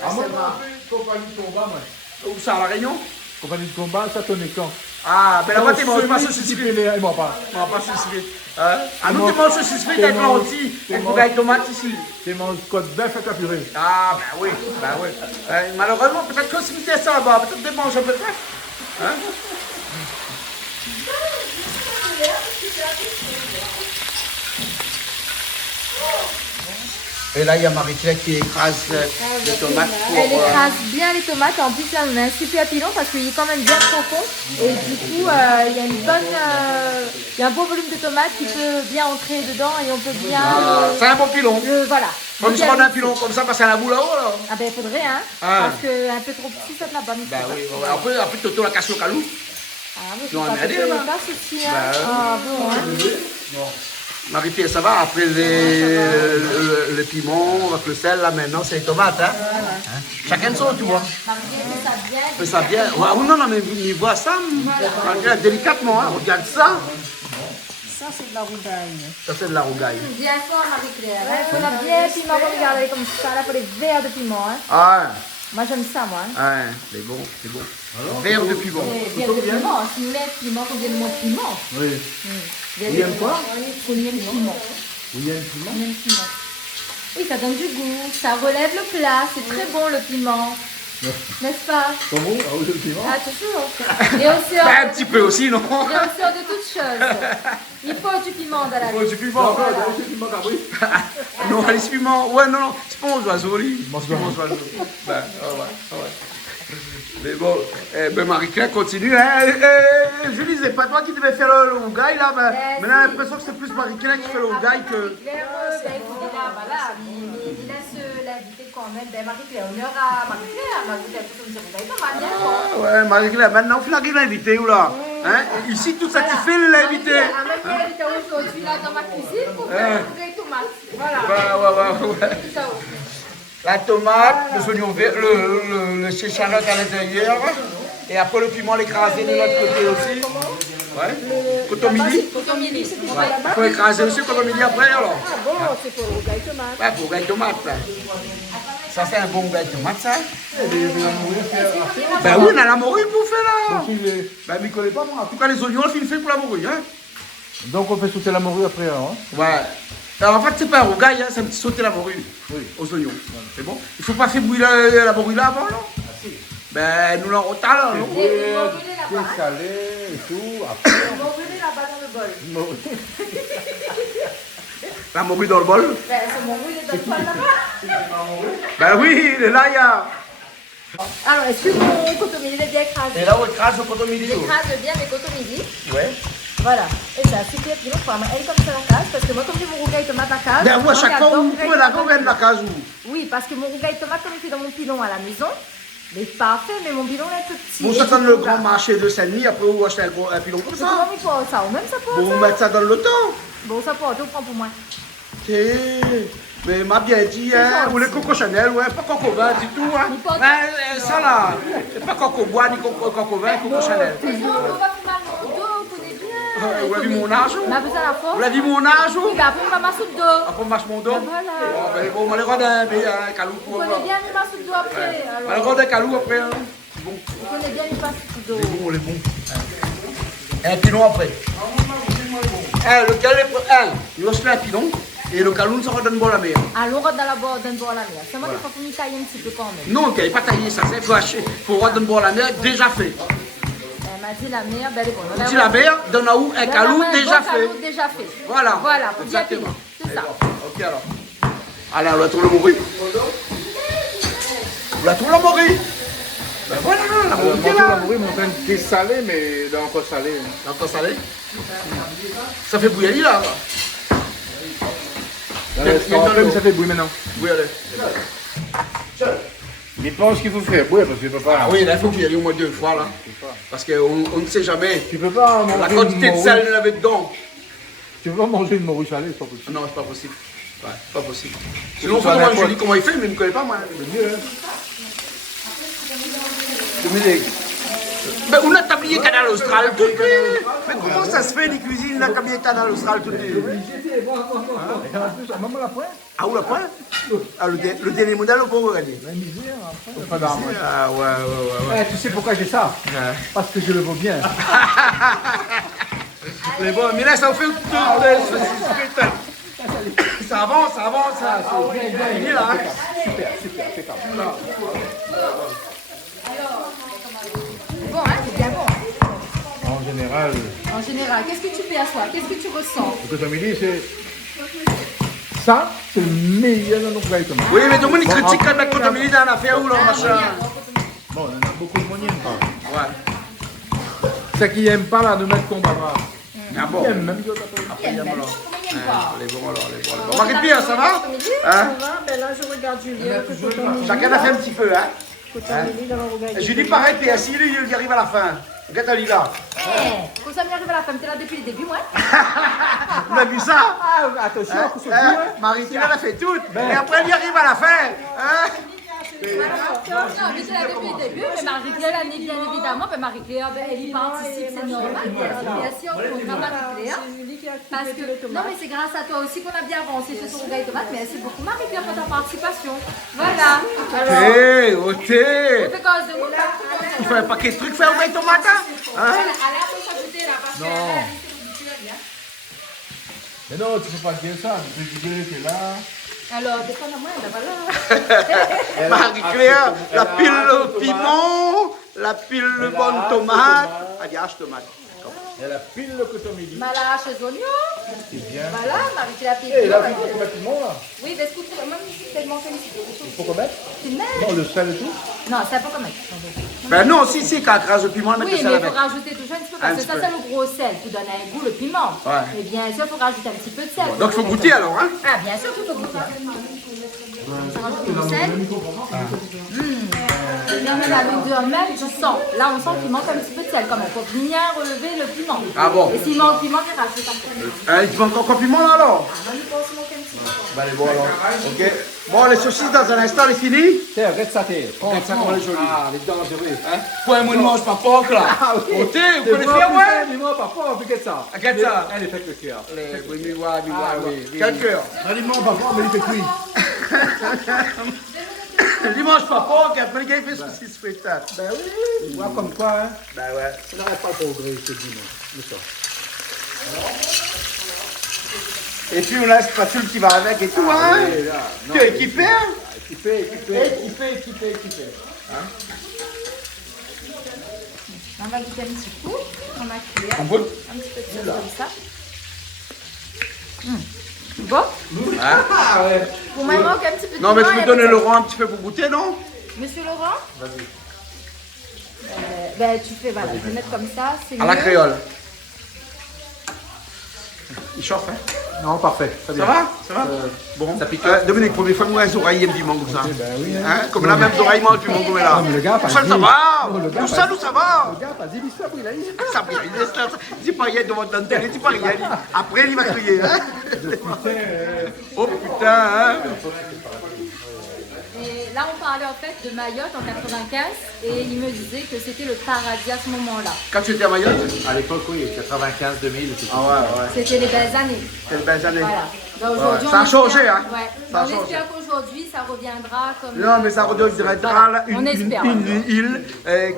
Ah, moi, compagnie de combat, moi. Où ça, la Réunion? Compagnie de combat, ça tourne quand? Ah, ben là-bas, t'es mangé pas saucisse Si frite. et moi pas. Non, pas saucisse frite. Hein? Ah, nous, t'es mangé saucisse frite avec lentilles, avec tomate ici. Tu manges côte bœuf avec la purée. Ah, ben oui, ben oui. Malheureusement, peut-être que si tu ça là-bas, peut-être que tu manges un peu de bœuf. Hein? Et là, il y a Marie-Claire qui écrase les tomates pour... Elle écrase bien les tomates. En plus, là, on a un super pilon parce qu'il est quand même bien profond. Et du coup, il y a une bonne, il y a un beau volume de tomates qui peut bien entrer dedans et on peut bien. C'est un bon pilon. Voilà. Comme si on a un pilon comme ça, parce qu'il y a la boule là-haut, là. Ah ben, il faudrait, hein. Ah. Parce qu'un peu trop petit, ça ne l'a pas mis. Ben oui, après Toto la casse au calou. Ah, mais Non, c'est mais allez, là. pas ceci, hein. Bah, Ah, bon, hein. Marie-Pierre, ça va? Après le piment, avec le sel, là maintenant, c'est les tomates, hein? Hein? Chacun son, tu vois. Marie-Pierre fait ça bien. Fait ça bien. Ouais, oh, non, non, mais il voit ça, Marie-Pierre, délicatement, hein? Regarde ça. Ça, c'est de la rougaille. Ça, c'est de la rougaille. Bien fort, Marie-Claire. Hein. Il faut la bien piment, regardez comme ça. Là, il faut les verres de piment, hein. Ah, Moi, j'aime ça, moi. Hein. ouais, c'est bon, c'est bon. Vert de piment. Et verre de piment. Si vous mettez piment, il faut bien le mot piment. Oui. Vous aime quoi? Faut bien le piment. William Piment. On aime le piment. Oui, ça donne du goût, ça relève le plat, c'est très bon le piment. N'est-ce pas? Comment? Ah oui, le piment. Ah, toujours. Et on sort, Ben, un petit peu aussi, non? et on sort de toutes choses. Il faut du piment dans la vie. Du piment. Non, les piments. Ouais, non, non, c'est pas aux oiseaux, lui. C'est pas aux oiseaux. Ben, ouais. Mais bon, ben Marie-Claire continue. Hein. Julie, c'est pas toi qui devais faire le rougail, là. Mais on a l'impression que c'est plus Marie-Claire qui fait le rougail que... Claire, ben, écoutez, là, voilà, il laisse l'invité quand même. Ben, Marie-Claire, honneur à Marie-Claire. Marie-Claire, tout comme ça, vous avez pas mal, Ouais, Marie-Claire, maintenant, il faut arriver l'invité, ou là? Hein? Ici, tout satisfait l'invité. Marie-Claire, elle était aujourd'hui là dans ma cuisine pour faire des tomates. Voilà. Ouais. Tout ça. La tomate, les oignons verts, le chéralotte à l'intérieur. Et après, le piment, l'écraser de l'autre côté aussi. Ouais. Cotomili. Cotomili, c'est pour ça. Il faut écraser aussi le cotomili après, alors. Ah bon, c'est pour le rougaille tomate. Ouais, pour rougail tomate. Là. Ça, c'est un bon rougail tomate, ça. Ben oui, on a la morue pour faire là. Ben, mais il ne connaît pas moi. En tout cas, les oignons, il fait pour la morue. Hein. Donc on fait sauter la morue après, hein? Ouais. Alors, en fait, c'est pas un rougail, hein, c'est un petit sauté la morue aux oignons. C'est bon. Il ne faut pas faire bouillir la morue là avant, non? Ben, nous l'en retard là, non? Bien salé et tout. Après, On va brûler là-bas dans le bol. La morue dans le bol. Ben, c'est mon roux, il est dans le bol là-bas. Ben oui, il est là, il y a. Alors, est-ce que mon cotomili est bien écrasé? Et là, on écrase le coton midi. J'écrase bien mes cotomili. Ouais. Voilà. Et ça, c'est clair, il faut elle comme ça la case. Parce que moi, comme j'ai mon rougail tomate à case. Ben, moi, chaque fois, vous pouvez la gouverne la case où? Oui, parce que mon rougail tomate, comme il fait dans mon pilon à la maison, il est parfait, mais mon pilon est tout petit. Bon, ça donne le grand marché de Saint-Denis, après vous achetez un pilon comme ça. Comment il faut ça? Ou même ça pour Bon, vous mettez ça dans le temps. Bon, ça pour, tu prends pour moi. Ok. Mais m'a bien dit, hein, vous les Coco Chanel, ouais, pas Coco Vin du tout, hein. Ni pas- Ça là, c'est pas Coco Bois, ni Coco Vin, Coco Chanel. Non, on va faire mal mon dos, on connaît bien. Vous avez vu mon âge? On a besoin de la Vous force. avez vu mon âge? Oui, ben après, on va masser le dos. Après, on marche mon dos. Voilà. Bon, ben, bon, on va les rendre un calou Vous pour. connaissez bien mes masses de dos après. On va les Alors, rendre un calou après, hein. Bon, vous connaissez bien mes masses de dos. bon, les bons. Un pilon après. Lequel est un? Il reste un pilon. Et le calou, ça redonne bon la mer. Alors, on rentre dans la bord d'un bord à la mer. C'est moi qui faut qu'on y taille un petit peu quand même. Non, il n'est pas taillé ça, il faut acheter. Pour redonner bon la mer, déjà fait. Elle m'a dit la mer, ben elle est bonne. On a- Si la mer, donne à où un calou un déjà bon fait. calou déjà fait. Voilà. Voilà, pour bien Exactement. payer. C'est ça. Ok alors. Allez, on la trouve le mori. On la trouve le mori. Ben voilà, la mori qui est La là. morue, mon train de dessalé, mais il est encore salé. T'as encore salé? Ça fait bouillir là. Ça fait bruit maintenant. Oui, allez. Il pense qu'il faut faire bouillir parce qu'il ne peut pas. Ah oui, là, il faut bouillir au moins 2 fois là. Parce qu'on ne sait jamais. Tu peux pas manger La une quantité de morue. sel qu'il y en avait dedans. Tu peux pas manger une morue salée, c'est pas possible. Non, c'est pas possible. Ouais, c'est pas possible. Sinon, faut demander Julie comment il fait, mais il ne connaît pas moi. Dominique, Mais on a tablier canal austral tout de suite. Mais comment ça se fait les cuisines, la tablier canal austral tout de suite? maman la pointe. Ah, où la pointe? Ah, le dernier modèle, on peut regarder. Pas d'armes. Ah, ouais. Tu sais pourquoi j'ai ça? Parce que je le vaux bien. Mais bon, mais là, ça vous fait tout. Ça avance, ça avance. C'est fini là. Bon, hein, c'est bien bon. En général, En général, qu'est-ce que tu perçois? Qu'est-ce que tu ressens? le cotomili, c'est. Ça, c'est le meilleur dans nos plats de tomates. Oui, mais tout le monde il critique quand même quand on est dans l'affaire ou là, machin. Bon, on en a beaucoup de monde qui n'aiment pas. Ouais. Ceux qui n'aiment pas, là, de mettre qu'on va. Ah bon. Ils aiment même d'autres après. Il y a même comment il y a pas. Les bons alors, les bons. On va regarder bien, ça va? Hein? Ben là, je regarde Julien. Chacun a fait un petit peu, hein? Cotomili dans le rougail. Je dis pareil, PSI, lui, il arrive à la fin. Regarde, Ali là. Faut ça m'y arrive à la fin, t'es là depuis le début, moi. Vous avez vu ça? Ah, attention, Hein? faut se Hein? dire. Marie, tu l'as fait toute. Et après, il y arrive à la fin. Hein? Non, mais c'est là depuis le début, mais Marie-Claire, elle est bien évidemment, mais Marie-Claire, ben, elle y participe, c'est normal. Bien sûr, on comprend Marie-Claire. Parce que, non, mais c'est grâce à toi aussi qu'on a bien avancé sur ce rougail de tomate. Merci beaucoup, Marie-Claire, pour ta participation. Voilà. Alors, Hé, on ôtez. fait cause de vous. Tu fais un paquet de trucs, fais un tomate. Hein? Allez, après s'ajouter là, parce que. Mais non, tu ne peux pas dire ça. Tu peux dire que là. Alors, dépendamment, voilà. Marie-Claire, la pile de piment, la pile de bonne tomate. Ah, bien, tomate. Elle a pile le cotomili. Malâche les oignons. C'est bien. Voilà, Marie-Claire, la Et là, pile. il faut mettre du monde là. Oui, mais écoute, même si c'est tellement félicité. Il faut qu'on mette. Tu mets? Non, le sel et tout. Non, c'est pas comme ça. Ben non, si, quand grâce au piment, on met Oui, ça mais la il faut rajouter toujours un petit peu, parce Un que petit ça, peu. c'est le gros sel qui donne un goût, le piment. Ouais. Mais bien sûr, il faut rajouter un petit peu de sel. Donc, il faut goûter alors, hein? Ah, bien sûr, il faut goûter. Ça rajoute du sel. Même la l'odeur même, je sens. Là, on sent qu'il manque un petit peu de sel, quand même. Il faut bien relever le piment. Ah bon? Et s'il manque, il rajoute après. Il te manque encore piment là alors? Ah, non, il pense qu'il manque un petit peu. Ben, allez, bon alors. Ok. Bon, les saucisses dans un instant, les fini? Tiens, regarde ça, t'es. Regarde ça comme elle est jolie. Ah, les dangereux. Hein? Point, moi, ne mange pas porc là. Ôtez, vous pouvez faire, ouais? Dis-moi, papa, regarde ça. Regarde ça. Elle est faite le cœur. Oui, oui, oui. oui. Quel cœur? Dis-moi, papa, mais il fait cuire. Dimanche pas porc, et après, le gars, il fait saucisses frites. Ben oui, tu vois comme quoi, hein. Ben ouais. On n'arrête pas le progrès, je te dis, non. Le ça. Et puis, on a la spatule qui va avec et tout, hein? Et là, non, Tu es équipé, hein? équipé. Équipé. Non, On va goûter un petit coup. On a cuillère. On goûte? Un petit peu de sauce comme ça. Bon. Ah ouais. Pour moi, il manque un petit peu de Non, mais piment tu et peux donner avec ça. Laurent un petit peu pour goûter, non? Monsieur Laurent? Vas-y. Ben, tu fais, voilà, je vais mettre comme ça. C'est À la mieux. créole. Il chauffe, hein? Non, parfait. Très Ça bien. va? Ça va? Bon. Ça pique. Dominique, première fois, moi, les oreilles, un piment comme ça. Ben oui, hein. Hein? Comme la même oreille, moi, le piment comme là. mais le gars, Tout ça, pas ça dit. va? Non, le gars, Tout pas ça, dit. nous, ça va? Le gars, pas dit l'histoire, il a dit. Ça va, il laisse là. Dis pas rien devant ton télé, dis pas rien. Après, il va crier, hein? Oh putain, hein? Et là, on parlait en fait de Mayotte en 95 et il me disait que c'était le paradis à ce moment-là. Quand tu étais à Mayotte? À l'époque, oui, 95, 2000. c'était- Ah ouais. C'était les belles années. Quelles belles années. Voilà. Donc, aujourd'hui, Ça a on espère- changé, hein. Ouais. Ça a On changé. espère qu'aujourd'hui, ça reviendra comme. Non, mais ça redeviendra Voilà, on une espère. île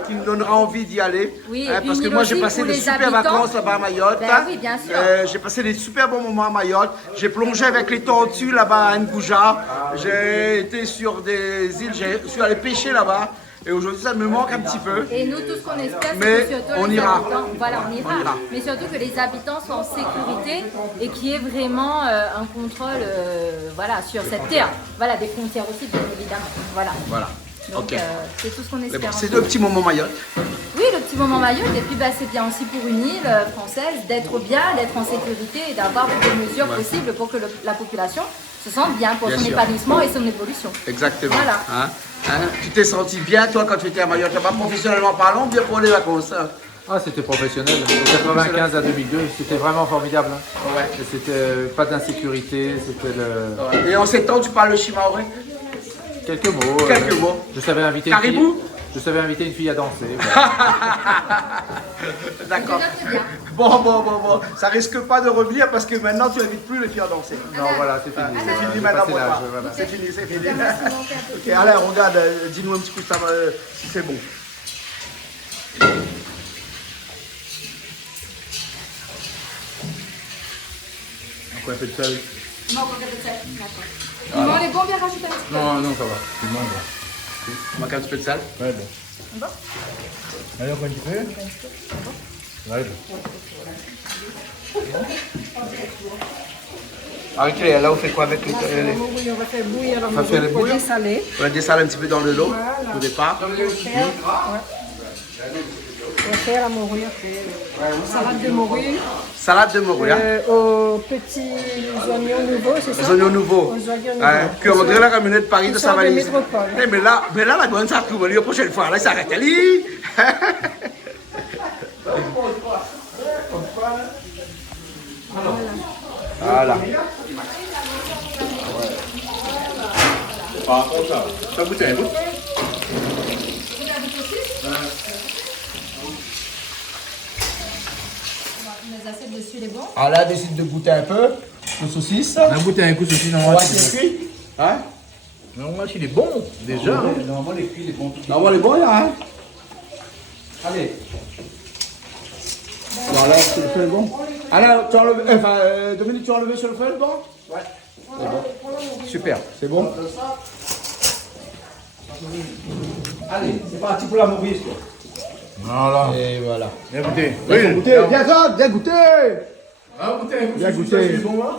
qui nous donnera envie d'y aller. Oui, Hein, et parce une que île moi, j'ai aussi passé pour des les super habitants. vacances là-bas à Mayotte. Ben oui, bien sûr. J'ai passé des super bons moments à Mayotte. J'ai plongé avec les tortues là-bas à Ngouja. J'ai été sur des îles, je suis allé pêcher là-bas. Et aujourd'hui, ça me manque un petit peu. Et nous, tout ce qu'on espère, c'est Mais que surtout on les ira. habitants, voilà, on ira. On ira. Mais surtout que les habitants soient en sécurité et qu'il y ait vraiment un contrôle, voilà, sur cette terre. Voilà, des frontières aussi, bien évidemment. Voilà. Voilà. Donc, Ok. c'est tout ce qu'on Mais espère. bon, c'est le petit moment Mayotte. Oui, le petit moment Mayotte. Et puis, bah, c'est bien aussi pour une île française d'être bien, d'être en sécurité et d'avoir toutes les mesures possibles pour que la population se sente bien pour Bien son sûr. épanouissement et son évolution. Exactement. Voilà. Hein? Tu t'es senti bien, toi, quand tu étais à Mayotte, là-bas, professionnellement parlant, bien pour les vacances, hein? Ah, c'était professionnel. De 95 à 2002, c'était vraiment formidable. Hein. Ouais. Et c'était pas d'insécurité, c'était le... Et en ces temps, tu parles le chimaoré? Quelques mots. Quelques mots. Je savais inviter Caribou? Je savais inviter une fille à danser. Voilà. D'accord. Bon. Ça risque pas de revenir parce que maintenant, tu n'invites plus les filles à danser. Non, voilà, c'est fini. C'est fini J'ai maintenant passé pour l'âge, toi. voilà. C'est fini. Ok, allez, regarde, dis-nous un petit coup, ça va, si c'est bon. Encore un peu de sel. Non, on regarde ça. D'accord. Bon, les bons, bien rajouter un petit peu. Non, ça va. Tout le monde. On manque un petit peu de sel. Ouais, bon. Allez, on va un petit peu. Ouais, Arrêtez, là, on fait quoi avec les... Oui, on va faire bouillir la Ça fait les pour bouillir. dessaler. On la dessale un petit peu dans le lot, au départ. On va faire la morue après. Salade de morue. Salade de morue, hein. Aux petits oignons nouveaux, c'est ça? Les oignons nouveaux. Aux oignons nouveaux. Hein, que on dirait la camionnette de Paris de Ils sont de Savalise. métropole. Eh, mais là, la bonne ça trouve la prochaine fois. Là, il s'arrête. Allez. Voilà. Par contre, ça goûte un goût. Les assiettes dessus, les bons. Ah là, décide de goûter un peu de saucisse. On a goûté un coup ceci On va cuit. Hein? Non, moi, il est bon, déjà. Normalement, les cuits, les bons. Non, on est bon là, hein? Allez. Voilà, sur le feu, bon. Alors, tu as enlevé, Dominique, tu as enlevé sur le feu, bon? Ouais. C'est bon. Super, c'est bon. Allez, c'est parti pour la mauvaise. Voilà. Et voilà. Bien goûté. Bien goûté, bien ça, bien goûté. Ah, goûté un coup. Bien goûté. C'est bon, hein?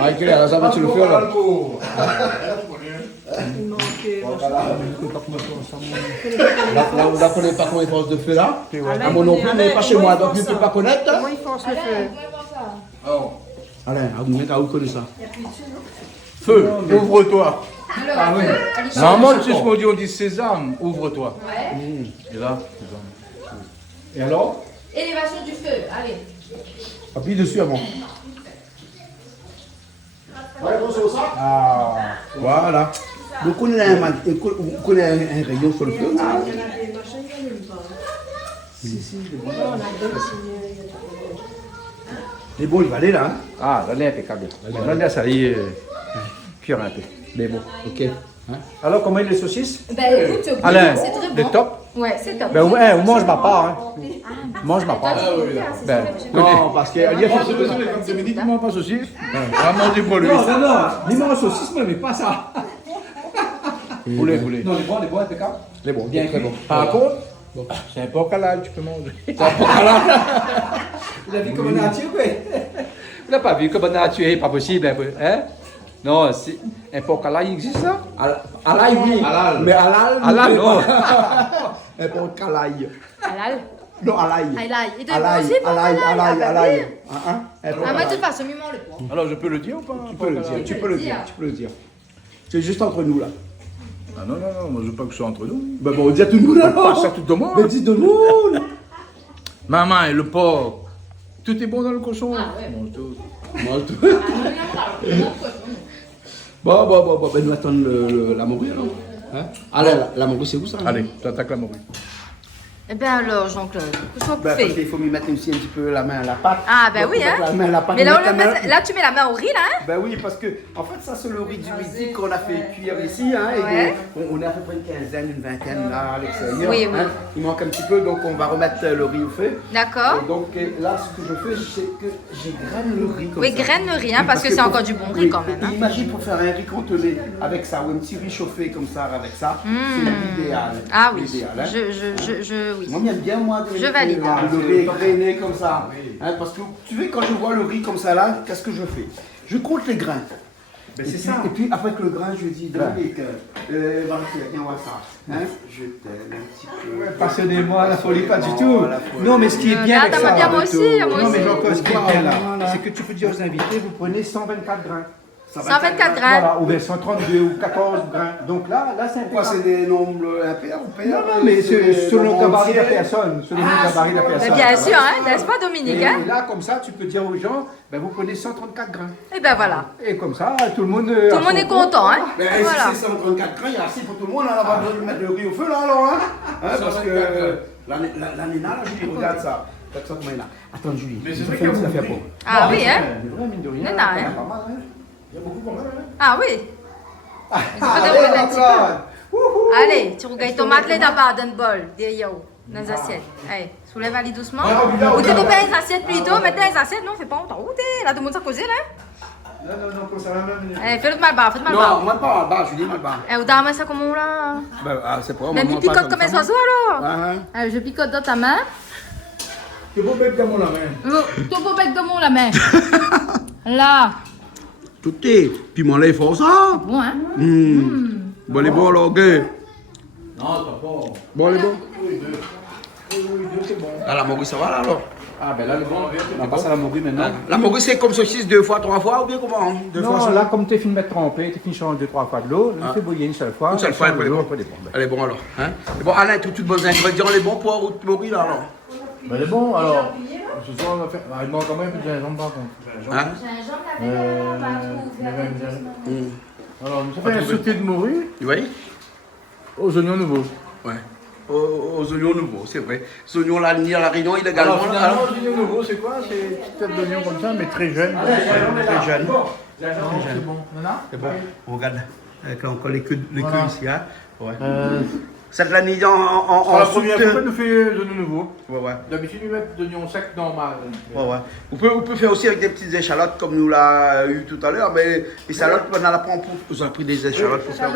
Michael, ça va, tu le fais là. Il manque. Là, on ne connaît pas comment il pense de feu là. Alain, À mon non il plus, connaît. mais pas chez moi, donc je ne peux pas connaître. Comment il force le feu? Alain, vous connaissez ça. Feu, ouvre-toi. Alors, Ah oui. Normalement, tu sais ce qu'on dit, on dit sésame, ouvre-toi. Ouais. Et là, Et alors? Élévation du feu, allez. Appuie dessus avant. Ah, voilà. Donc on a un rayon sur le feu. C'est bon, il va aller là. Hein? Ah, là, il est impeccable. Là, ça y est, cuire un peu. Mais bon, ok. Hein? Alors, comment est les saucisses? Ben écoute, oui, Alain, c'est très le bon. top. Ouais, c'est top. Ben ouais, on mange ma part. Hein. Mange ma part. Ben, Non, parce qu'il y a comme Dominique, il mange pas saucisse. Vraiment du pour lui. Non, il mange saucisse, mais pas ça. Poulet. Non, les bons, impeccable. Les bons, Bien très cuit. bon. Par contre, c'est un porc halal, tu peux manger. Il a vu comment on a tué, quoi. Vous n'avez pas vu comment on a tué, pas possible. Hein? Non, un porc halal, il existe ça? Halal, oui. Halal. Mais halal, Halal, non. Un bon calaille. Halal. Non, halal. Halal. Il doit Halal, aussi pour halal, halal. halal, Ah, bah halal. oui. Ah, mais de toute façon, mimons le point. Alors, je peux le dire ou pas? Tu peux le dire, tu peux le dire, tu peux le dire. C'est juste entre nous, là. Ah non, moi je veux pas que ce soit entre nous. Ben bon, on dit à tout le monde, Pas alors. ça tout le monde. Mais dis tout le monde. Maman et le porc, tout est bon dans le cochon. Ah ouais. Mange tout. Mange tout. Ah, non, il y a pas. Bon, ben nous attendons la morue, alors. Hein? Alors, la morue, c'est où, ça? Allez, tu attaques la morue. Eh bien alors, Jean-Claude, qu'est-ce qu'on Ben, parce fait? qu'il faut m'y mettre aussi un petit peu la main à la pâte. Ah, ben Donc, oui, faut mettre hein. La main à la pâte. Mais là, mettre la main- là, tu mets la main au riz, là, hein? Ben oui, parce que en fait, ça c'est le riz du midi qu'on a fait cuire ici. Hein, et Ouais. on est à peu près une quinzaine, une vingtaine là à l'extérieur. Oui, oui. Hein. Il manque un petit peu, donc on va remettre le riz au feu. D'accord. Et donc là, ce que je fais, c'est que j'égrène le riz comme Oui, ça. graine le riz, hein, parce que c'est pour- encore du bon riz oui, quand même. Hein. Imagine pour faire un riz cantonné avec ça, ou un petit riz chauffé comme ça avec ça, c'est l'idéal. Ah oui, L'idéal, hein. oui. Moi, j'aime bien, moi, de Je valide. le riz égrené comme ça. Hein, parce que tu vois, quand je vois le riz comme ça là, qu'est-ce que je fais? Je compte les grains. Ben, Et c'est puis- ça. Et puis avec le grain, je dis, Dominique, Valentin, viens voir ça. Hein? Je t'aime un petit peu. Passionnez-moi, la folie, pas du tout. La folie. Non, mais ce qui est bien avec ça. Bien, moi aussi, moi Non, mais aussi. Jean-Claude, ce qui est bien là, Voilà. c'est que tu peux dire aux invités, vous prenez 124 grains. 124 grammes. Voilà, ou bien 132 ou 14 grains. Donc là c'est Pourquoi c'est impeccable. des nombres impairs ou pairs? Non, mais c'est selon le nombres gabarit de la entiers. personne. Selon le gabarit de la Mais personne. bien sûr, hein, n'est-ce pas, Dominique, Et hein? là, comme ça, tu peux dire aux gens, ben, vous prenez 134 grains. Et ben voilà. Et comme ça, tout le monde. Tout le monde est content, hein? Mais Voilà. si c'est 134 grains, il y a assez pour tout le monde, alors on va besoin de mettre le riz au feu là alors, hein? Parce que la Nina, là, Julie, regarde ça. Regarde ça comment il a. Attends, Julie, Mais c'est je vrai fais un qu'il y a petit affaire beaucoup pour. Ah oui, hein? C'est vrai, mine de rien. Nina, hein? Pas mal, hein? Il y a beaucoup quand même. Hein. Ah oui. Ils ont pas Allez, déroulé un petit peu. Jean-Claude. Allez, tu regardes tomate là d'abord dans le bol, des yaourts, dans les assiettes. Allez, soulève allez doucement. Ou t'es coupé les assiettes plutôt, mettez les assiettes, non, fais pas longtemps. Où t'es? Là, tout le monde s'est causé, là. Non, comme ça, la même. Allez, fais-le mal bas, fais-le mal Non, bas. moi pas, bah, Julie, moi pas. Eh, ou t'as ramassé ça comment là? C'est pas Même moi, tu pas picotes comme un ça. oiseau alors. Ah, hein. Allez, je picote dans ta main. Tu peux mettre dans mon la main. Ton beau bec de mon la main. Là. Tout est. Piment là, il faut ça. Bon, hein? Bon, les bons, alors, ok. Non, t'as pas. Bon, les bons. Oui, deux, c'est bon. Ah, la morue, ça va là alors? Ah, ben là, le bon, on passe à la morue maintenant. La morue, c'est comme saucisse 2 fois, 3 fois ou bien comment? Hein? 2 fois, Non, ça là, comme tu es fini de mettre trempé, tu finis changer 2-3 fois de l'eau, tu fais bouillir une seule fois. Une seule fois, change elle l'eau, est après, bon. des bombes. Elle est bon alors. Hein? Et bon, Alain, tous bons ingrédients, les bons poireaux de morue là alors. Ben, c'est bon, alors. Ce soir, on va faire. Ah, il manque quand même un peu de gingembre par contre. Hein? Alors, ça fait un sauté de morue Tu vois? aux oignons nouveaux. Ouais. Aux oignons nouveaux, c'est vrai. Les oignons là, ni à la Réunion, il est Alors, également. finalement, les oignons nouveaux, c'est quoi? C'est une petite tête d'oignon comme ça, mais très jeune. Très jeune. C'est bon. C'est bon. On regarde. Avec encore les queues Voilà. ici. Hein? Ouais. Euh, Ça de la nid en pour la première soute. fois, nous fait des oignons nouveaux. Ouais, ouais. D'habitude, nous mettons des oignons secs dans ma. Ouais, ouais. On peut faire aussi avec des petites échalotes comme nous l'a eu tout à l'heure, mais les salades, on la prend pour. Vous avez pris des échalotes pour faire.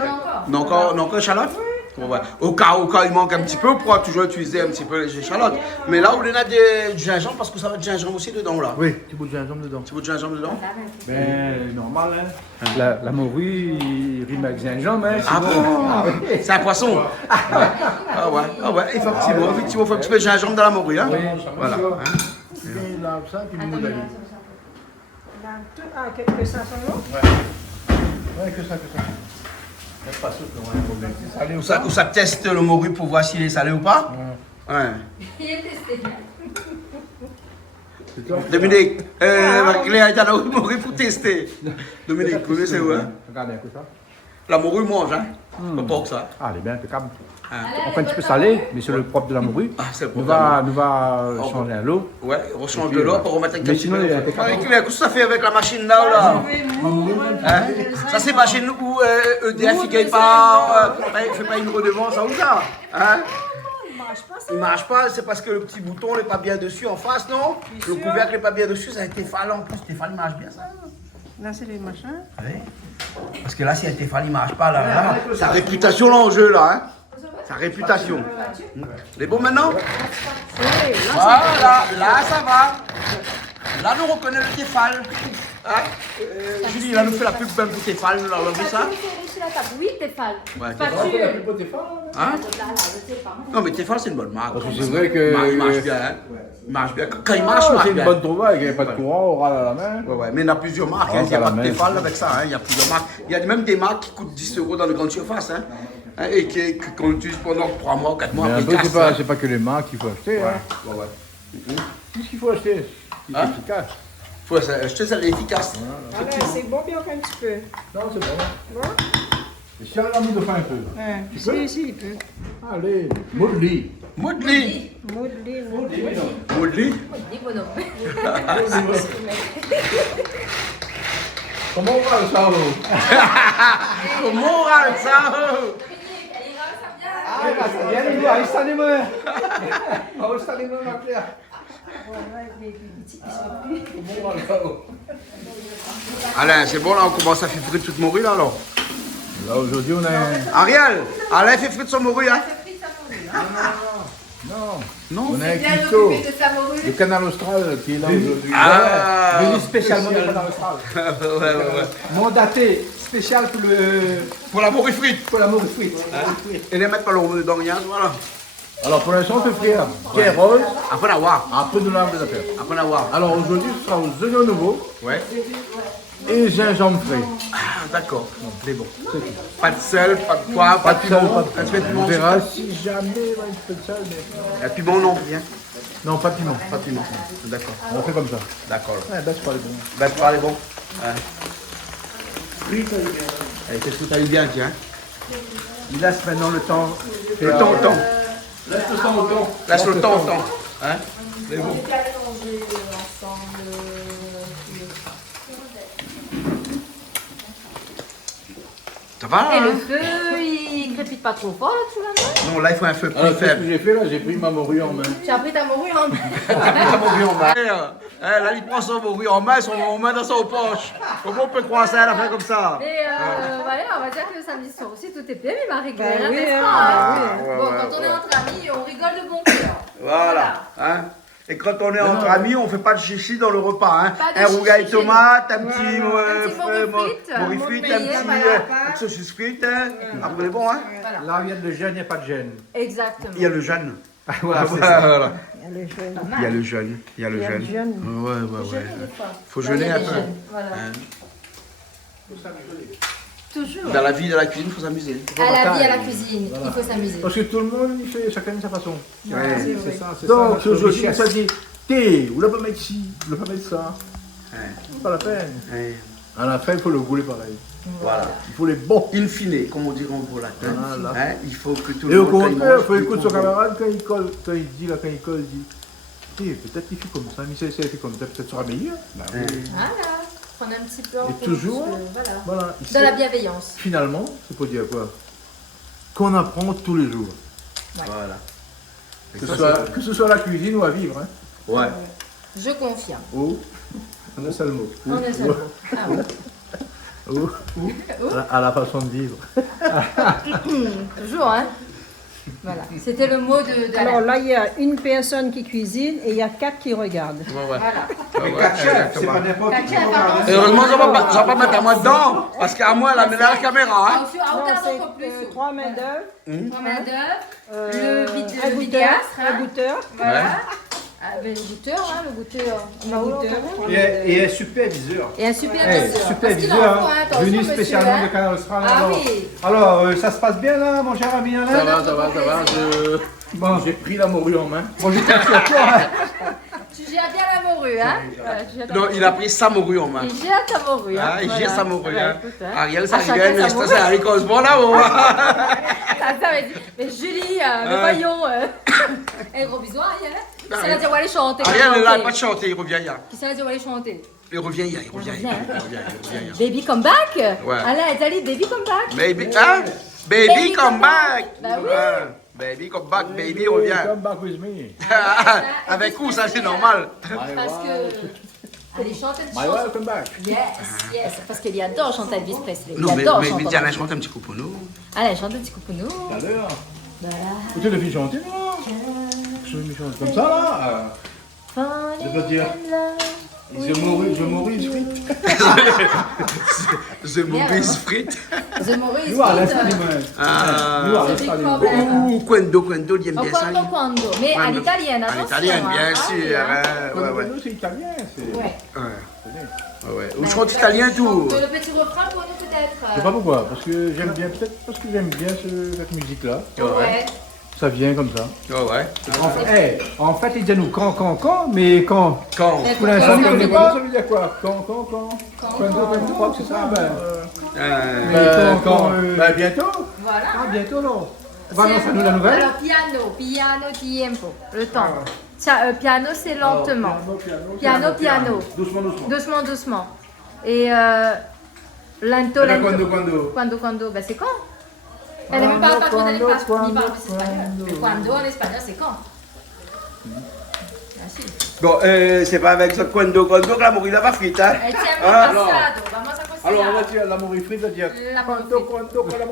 Non, encore échalotes? Ouais, ouais. Au cas il manque un petit peu, on pourra toujours utiliser un petit peu les échalotes. Mais là, on a du gingembre parce que ça va être gingembre aussi dedans là. Oui, petit bout de gingembre dedans. Petit bout de gingembre dedans? Ben, normal, hein. La morue, il rime avec gingembre, hein. Ah bon? C'est un poisson? Ah ouais, effectivement, il faut un petit peu de gingembre dans la morue. Hein? Voilà. Hein? Il lave ça, puis il nous donne. Ah, que ça sont longs? Ouais, que ça. C'est pas sûr qu'on a un problème. C'est salé ou Ou ça teste le morue pour voir s'il est salé ou pas? Ouais. Il est testé. Dominique, Cléa est à la morue pour tester. Dominique, vous connaissez où, hein? Regardez un peu ça. La morue mange, hein? Pas pour ça. Ah, elle est bien impeccable. Hein. On fait un petit peu salé, mais c'est le propre de la morue. Ah, c'est Nous bon. va changer à l'eau. Ouais, on rechange de l'eau pour remettre un Mais petit sinon, peu. il est impeccable. Avec Cléa, qu'est-ce que ça fait avec la machine là ou là? Hein? Ça, c'est machine où EDF ne gagne pas, fait pas une redevance, ou ça? Hein? Il marche pas, c'est parce que le petit bouton n'est pas bien dessus en face, non? Le couvercle n'est pas bien dessus, ça a été Stéphane en plus. Stéphane, il marche bien ça? Là, c'est les machins. Ouais. Parce que là, si elle Tefal, il marche pas, là, sa réputation là en jeu, là, hein. Sa réputation. C'est bon maintenant? Voilà, là, ça va. Là, nous reconnaissons le Tefal. Hein? Julie, là, nous fait la pub même pour Tefal, nous l'avons vu ça? Oui, Tefal. Ouais, Pas Tefal. tu. Hein? Non, mais Tefal, c'est une bonne marque. Parce que c'est vrai que. Il marche bien, hein. Il marche bien. Quand il marche, il C'est marche une bien. bonne trouvaille, il n'y avait pas de courant, on râle à la main. Ouais, ouais, mais il y en a plusieurs marques, hein. Il n'y a pas de Tefal avec ça, hein. Il y a plusieurs marques. Il y a même des marques qui coûtent 10 € dans les grandes surfaces, hein. Et qu'on utilise pendant 3 mois, 4 mois, Mais un après peu, ils cassent, c'est pas que les marques qu'il faut acheter. Hein. ouais. Qu'est-ce qu'il faut acheter? C'est Hein? efficace. Faut acheter celle efficace. Allez, c'est bon bien un petit peu. Non, c'est bon. Et si on a envie de faire un peu. Ouais. Tu peux? Si, il peut. Allez, Maudli. Moudli. Modelé, Moudli. Dis bonhomme. Comment on va le cerveau? Comment on râle ça? Alain, c'est bon là, on commence à faire frire toute morue là alors. Là, aujourd'hui, on a. Ariel, Alain fait frire son morue, hein? Non, on a un Bien cuistot. occupé de sa morue. Le canal austral qui est là aujourd'hui. Ah. Venu spécialement du canal austral. Ouais. Mandaté spécial Pour la morue frite. pour l'amour de frites. Et les mettre pas l'eau dans rien, voilà. Alors, pour l'instant, on fait frire pierre rose, Après l'avoir. après de l'arbre des affaires. Après l'avoir. Alors, aujourd'hui, ce sera aux oignons nouveaux Ouais. et gingembre frais. Ah, d'accord. C'est bon. Pas de sel, pas de poivre, pas de sel, piment. pas Un de peu de On piment. verra si jamais il va y avoir un peu de sel, mais. Un piment, non, rien. Non, pas de piment. Pas de piment. D'accord. On fait comme ça. D'accord. Ouais, ben, c'est pas les bons. Ben, tu parles bon. Ouais. Eh, qu'est-ce que tu as eu bien, tiens? Il laisse maintenant le temps. Le temps au temps. Laisse le temps au temps. Laisse le temps au temps. Hein? C'est bon. Ça va, Et hein? le feu, il crépite pas trop fort là, tu vois, non? Non, là, il faut un feu plus Alors, qu'est-ce que faible. j'ai fait là? J'ai pris ma morue en main. Tu as pris ta morue en main. Sa morue en main. Là, il prend son morue en main, son main dans son poche. Comment on peut croire ça, elle a fait comme ça? Et voilà, on va dire que le samedi soir aussi, tout est prévu, il va rigoler, Ben hein, oui, n'est-ce hein. pas, Ah, hein? ouais, Bon, ouais, quand on est ouais. entre amis, on rigole de bon cœur. Voilà. Hein? Et quand on est entre amis, on fait pas de chichi dans le repas. Hein? Pas de Un rougail chichi, tomate, un petit petit morue frite, morue frite, un Montpellier, petit voilà. saucisse frite. Hein? Après, c'est bon, hein? Là où il y a de jeûne, il n'y a pas de jeûne. Exactement. Il y a le jeûne. Voilà, c'est ça. Voilà. Il y a les jeunes. Il y a le jeûne. Il y a le Il y a le jeûne. jeûne. Ouais. Faut Bah, jeûner il y a un des peu. jeunes, Voilà. Hein? Toujours. Dans la vie de la cuisine, il faut s'amuser. À la vie, à la cuisine, il faut s'amuser. Parce que tout le monde, il fait chacun de sa façon. C'est ça, c'est ça. Donc, notre aujourd'hui, richesse. ça dit, thé, vous ne pas mettre ci, vous ne pas mettre ça. Ouais. C'est pas la peine. Ouais. À la fin, il faut le rouler pareil. Voilà. Il faut les bons. In fine, comme on dit en gros latin. Voilà. Hein? Il faut que tout Et le au monde. quand il contraire, il mange, faut écouter son trouve bon. camarade quand il colle, quand il dit, là, quand il colle, il dit, peut-être qu'il fait comme ça, mais si elle fait comme ça, peut-être sera meilleur. Ben, Ouais. Voilà. Prenez un petit peu en Et compte, toujours, parce que, voilà. voilà. Dans la bienveillance. Finalement, c'est pour dire quoi? Qu'on apprend tous les jours. Voilà. Que ce soit la cuisine ou à vivre. Hein. Ouais. Je confirme. Ou, on a ça le mot. On est seul. Ah oui. Ou, à la façon de vivre. Toujours, hein. Voilà. C'était le mot de Alors là, il y a une personne qui cuisine et il y a 4 qui regardent. Voilà. Mais quatre chefs, c'est pas n'importe qui. Quatre chefs, pardon. Heureusement, ça va pas mettre à moi dedans, parce qu'à moi, elle a mis la caméra. Hein. Ah, Non, on c'est encore plus. 3 mains d'œuvre, 3 main d'œuvre, le le vidéastre, un goûteur, voilà. Ah, ben, le goûteur, hein, le goûteur. Et un superviseur. Et un superviseur. Superviseur, hein, venu spécialement de Canal Austral. Ah Alors, oui. alors, ça se passe bien là, mon cher ami Alain? Ça va. Bon, j'ai pris la morue en main. Bon, j'étais sur toi. Tu gères bien la morue, hein. Voilà, tu gères ta Non, morue. il a pris sa morue en main. Il gère ta morue, hein. Ah, il Voilà. gère sa morue. Voilà, Hein. écoute, hein. Ariel, ça À chacun rigole, mais sa morue. ça cause bon là-haut. Ça m'a dit, mais Julie, mais voyons. Un gros bisou, Ariel. Qui s'en a dit, on va aller chanter. Ariel, elle n'a pas de chanter, il revient hier. Qui s'en a dit, on va aller chanter. Il revient hier, il revient hier. Baby come back. Ouais. Alain, elle t'a dit, baby come back. Baby, hein? Baby, come back. Bah oui. Ouais. Baby, come back, baby, revient. Come back with me. Avec où, ça, c'est normal. Parce que Allez, chante une My chanson. welcome back. Yes, yes, parce qu'il adore chanter Elvis Presley. Il Non, mais adore chanter. Diana, chante un petit coup pour nous. Allez, chante un petit coup pour nous. Tout à l'heure. Voilà. Écoutez le fille chanter, là. Je me chante comme ça, là. Je peux dire. The Maurice Frites. The Maurice Frites. The Maurice Nous, à Frites, l'Espagne, Ah. c'est big problem. Ouh, Quando, il aime Au bien ça. quando, mais à l'italienne, À attention. l'italienne, bien hein. sûr. Ah, hein. Ouais, ouais. C'est italien. C'est... ouais. Ouais. Ou je chante italien, tout. Le petit refrain pour nous, peut-être. Je sais pas pourquoi, parce que j'aime bien, peut-être parce que j'aime bien cette musique-là. Ouais. Ça vient comme ça. Ouais. En fait, il dit à nous quand, mais quand. Quand Mais Pour l'instant, pourquoi on ne c'est connaît pas, ça veut dire quoi? Quand, je crois que c'est ça, bientôt. Voilà. Ah, bientôt, non. Va annoncer nous la nouvelle. Alors, piano tempo, le temps. Piano, c'est lentement. Piano. Doucement. Doucement. Et lento. Quando, ben c'est quand? Elle n'est même pas trop d'aller pas espagnol. Mais quando en espagnol, c'est quand? Ah, si. Bon, c'est pas avec ce Quando que la mourir va frite, hein. El tiempo Ah, pasado, vamos a cocinar. Alors, on va dire l'amour est frit, on va dire. L'amour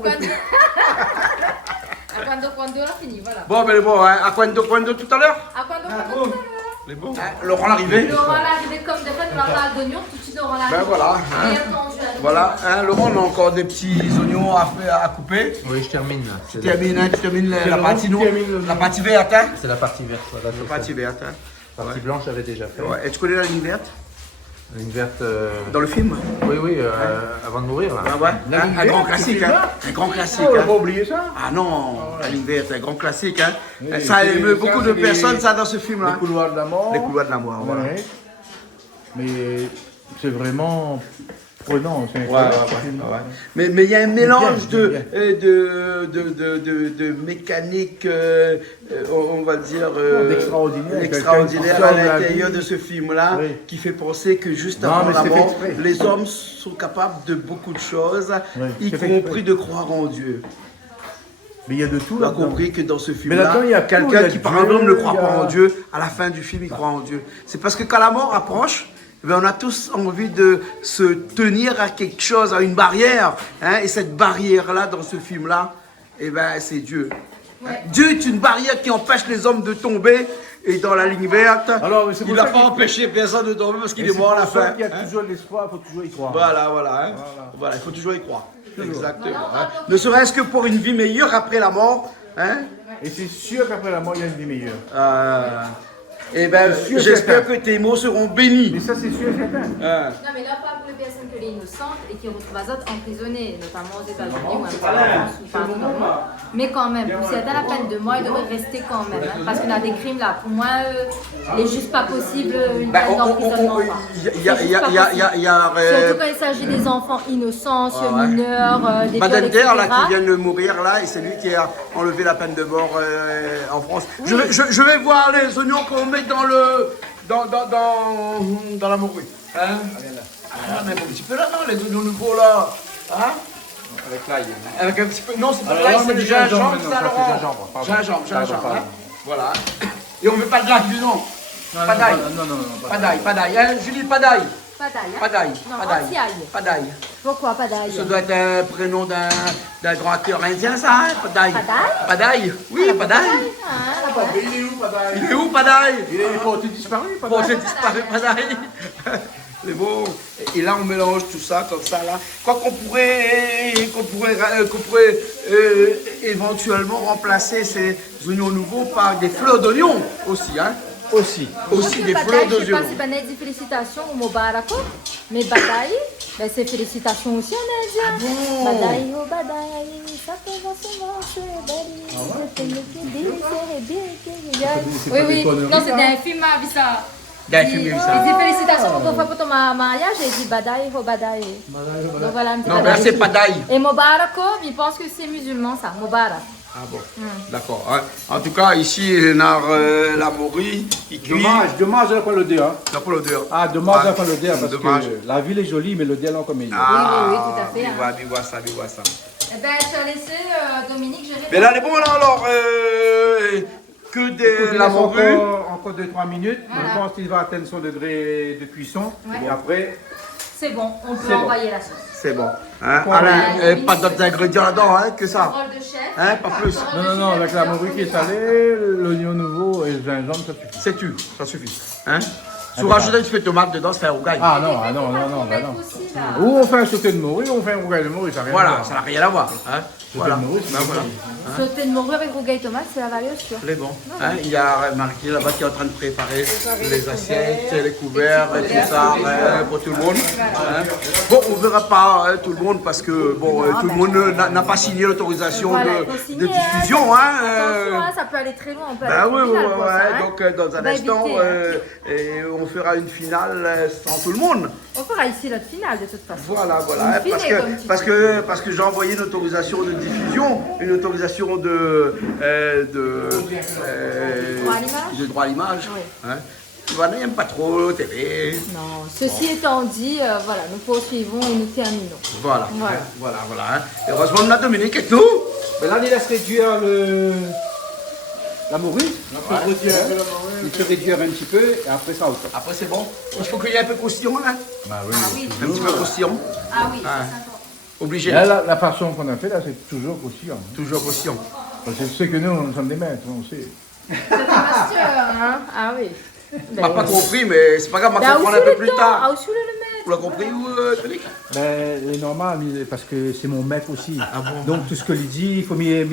est frit. Quando, on a fini, voilà. Bon, mais bon, hein, à Quando tout à l'heure. À quando, Les bons. Laurent l'arrivée. Laurent l'arrivée comme de fait, on a d'oignons, tout de suite Laurent l'arrivée. Ben voilà. Et attendu, Voilà, hein, Laurent, on a encore des petits oignons à couper. Oui, je termine là. Tu termines la Laurent partie qui non, termine la partie verte, hein. C'est la partie verte. Voilà, La partie verte, hein. La partie blanche, j'avais déjà fait. Ouais. Et tu connais la ligne verte Une verte. dans le film? Oui, avant de mourir là. Ah ouais. La Hein, ligne un grand verte, classique, ce hein. film-là Un grand classique, On va hein. pas oublier ça. Ah non, la ligne verte, un grand classique, hein. Oui, Ça a c'est- ému beaucoup ça, de c'est personnes, les- ça, dans ce Les film-là. couloirs de la mort. Les couloirs de la mort, voilà. Ouais. Mais c'est vraiment prenant. C'est Ouais. Mais il y a un mélange bien, bien. de mécanique, on va dire, D'extraordinaire. extraordinaire Quelqu'un à qui sort de la l'intérieur vie. de ce film-là, Oui. qui fait penser que juste Non, avant mais la c'est fait mort, exprès. les hommes sont capables de beaucoup de choses, Oui, y c'est fait compris exprès. de croire en Dieu. Mais il y a de tout On a là-dedans. compris que dans ce Mais film-là, là-dedans, il y a tout, il y quelqu'un a qui par Dieu, exemple ne croit il y a- pas en Dieu, à la fin du film, il croit en Dieu. C'est parce que quand la mort approche, eh bien, on a tous envie de se tenir à quelque chose, à une barrière. Hein, et cette barrière-là, dans ce film-là, eh ben, c'est Dieu. Dieu est une barrière qui empêche les hommes de tomber. Et dans la ligne verte, Alors, c'est pour il n'a ça pas qu'il- empêché personne de tomber parce qu'il Et est c'est mort à la pour ça fin. qu'il y a toujours de l'espoir, il faut toujours y croire. Voilà, hein. Voilà, il faut toujours y croire. Exactement. Hein. Ne serait-ce que pour une vie meilleure après la mort. Hein. Et c'est sûr qu'après la mort, il y a une vie meilleure. Eh ben, C'est sûr, j'espère certain. que tes mots seront bénis. Mais ça, c'est sûr et certain. Non, mais là, pas pour les personnes que les innocentes et qui retrouvent Azot emprisonnées, notamment aux États-Unis ou un peu en France ou partout dans le monde. Mais quand même, pour certains, la peine de mort, il devrait rester quand même. Hein, parce qu'on a des crimes là. Pour moi, il n'est juste pas possible une Ben, peine d'emprisonnement. Surtout quand il s'agit des enfants innocents, mineurs, des Madame viols, Terre, là, etc. qui vient de mourir, là, et c'est lui qui a enlevé la peine de mort en France. Je vais voir les oignons qu'on met dans la morue. Hein? Ah, mais un petit peu là, non, les oignons nouveaux, là. Hein? Avec l'ail. Avec un petit peu. Non, c'est pas Alors, l'ail, on c'est met du du gingembre gingembre, maintenant, ça, ça, c'est Laurent. gingembre, pardon. Gingembre, Pardon. hein. Voilà. Et on met pas de l'ail, non. Pas d'ail. Non. Pas d'ail. Hein, Julie, pas d'ail. Pas d'ail. Hein? Pas d'ail. Non, Pas d'ail. anti-ail. Pas d'ail. Pourquoi pas d'ail? Ça doit être un prénom d'un grand acteur indien, ça, hein? Pas d'ail. Padaï? Pas d'ail. Oui, pas d'ail. Ah, ouais. Il est où, Padaï? Il est où, pas d'ail? Il est porté disparu, Bon, Padaï. c'est disparu, pas d'ail. Mais bon, et là on mélange tout ça comme ça là. Quoi qu'on pourrait éventuellement remplacer ces oignons nouveaux par des fleurs d'oignon aussi, hein. Aussi des fleurs Je sais d'oignon. pas si Banaï dit félicitations ou Mobarako, mais Badaï, ben c'est félicitations aussi en indien. Badaï, oh Badaï, ça peut souvent se Oui, oui, non, c'était un film à Vissa. D'un film comme ça. Il dit félicitations pour ton mariage et il dit Badaï, oh Badaï. Donc voilà un petit Non, mais là c'est pas d'ail. Et Mobarako, il pense que c'est musulman ça, Mobarak. Ah bon, d'accord. Hein. En tout cas, ici, la morue, il cuit. Dommage de la pas le dire. Hein. La poule d'heure. Ah, dommage de la pas le dire parce Dommage. que la ville est jolie, mais le dia non comme il est. Oui, tout à fait, hein. Biwa ça. Eh ben, tu as laissé Dominique gérer. Mais là, les bons, là, alors, que Écoute, de la morue. Encore 2-3 minutes. Je pense qu'il va atteindre son degré de cuisson. Ouais. Et après, C'est bon, on peut C'est bon. envoyer la sauce. C'est bon. Hein, Alain, pas d'autres ingrédients là-dedans, hein, que ça. Rôle de chef. Hein, pas plus. Non, avec la morue qui est salée, l'oignon nouveau et le gingembre, ça suffit. C'est tu, ça suffit. Hein? Si vous rajoutez un petit peu de tomate dedans, c'est un rougail. Ah non, bah non. Ou on fait un sauté de morue, ou on fait un rougail de morue, ça n'a rien à Voilà, voir. ça n'a rien à voir. Hein? Voilà. de morue, c'est Ben voilà. Sauté de morue avec rougail tomate, c'est la valeur sûre. C'est bon. Hein? Il y a Marie là-bas qui est en train de préparer les assiettes, les couverts et tout ça pour tout le monde. Hein? Bon, on ne verra pas tout le monde parce que bon, tout le monde n'a pas signé l'autorisation Voilà, de, il faut signer, de diffusion. Attention, Hein? hein, ça peut aller très loin. On peut Ben aller oui, au oui, final, quoi, ça, hein. Donc dans un On va instant, éviter, hein. et on fera une finale sans tout le monde. On fera ici notre finale de toute façon. Voilà, voilà. Une Parce finale, comme que, tu parce, dis. que, parce que j'ai envoyé une autorisation de diffusion, une autorisation de Droit à l'image. de droit à l'image. Oui. Hein. Ivana n'aime pas trop télé. Non, ceci étant dit, voilà, nous poursuivons et nous terminons. Voilà, Voilà. voilà. Hein. Et heureusement, on a Dominique et tout. ben là, il laisse réduire la morue. Il peut réduire un petit peu et après ça, au top. Après, c'est bon. Il faut qu'il y ait un peu croustillant, là. Bah oui. Un petit peu croustillant. Ah oui, Hein. Obligé. Là, la façon qu'on a fait, là, c'est toujours croustillant. Toujours croustillant. Parce que c'est que nous sommes des maîtres, on sait. c'est un master, hein. Ah oui. On n'a pas compris, mais c'est pas grave, on va Là comprendre aussi un peu le plus temps, tard. ah aussi le mettre. Vous l'avez compris, Dominique? Ben, c'est normal, parce que c'est mon mec aussi. Donc tout ce que il dit, il faut m'y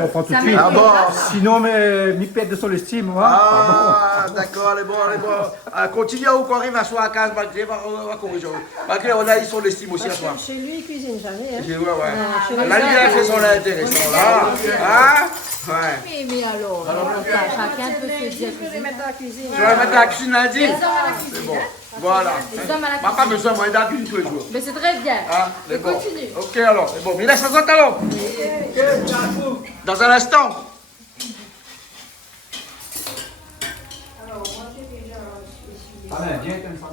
comprendre tout de Ça suite. Ah bon? Sinon, m'y pète de son estime. Moi. Ah, d'accord, elle est bon, elle est bon. Continue à où qu'on arrive à soir à 15, malgré, on va corriger. Malgré, on a eu son estime aussi à soir. Chez lui, il cuisine jamais. Hein. Ouais, ouais. Là, il a fait son intéressant, là. Hein? Ouais. Mais alors, chacun peut se dire. Je vais mettre dans la cuisine. Tu vas mettre la cuisine lundi? Les hommes à la cuisine. C'est bon. Voilà. Les hommes à la Bah, pas cuisine. besoin, moi, dans la cuisine tous les jours. Mais c'est très bien. Ah, Et c'est bon. continue. Ok, alors, c'est bon. Mais laisse ça alors. Dans un instant. Alain, viens comme ça.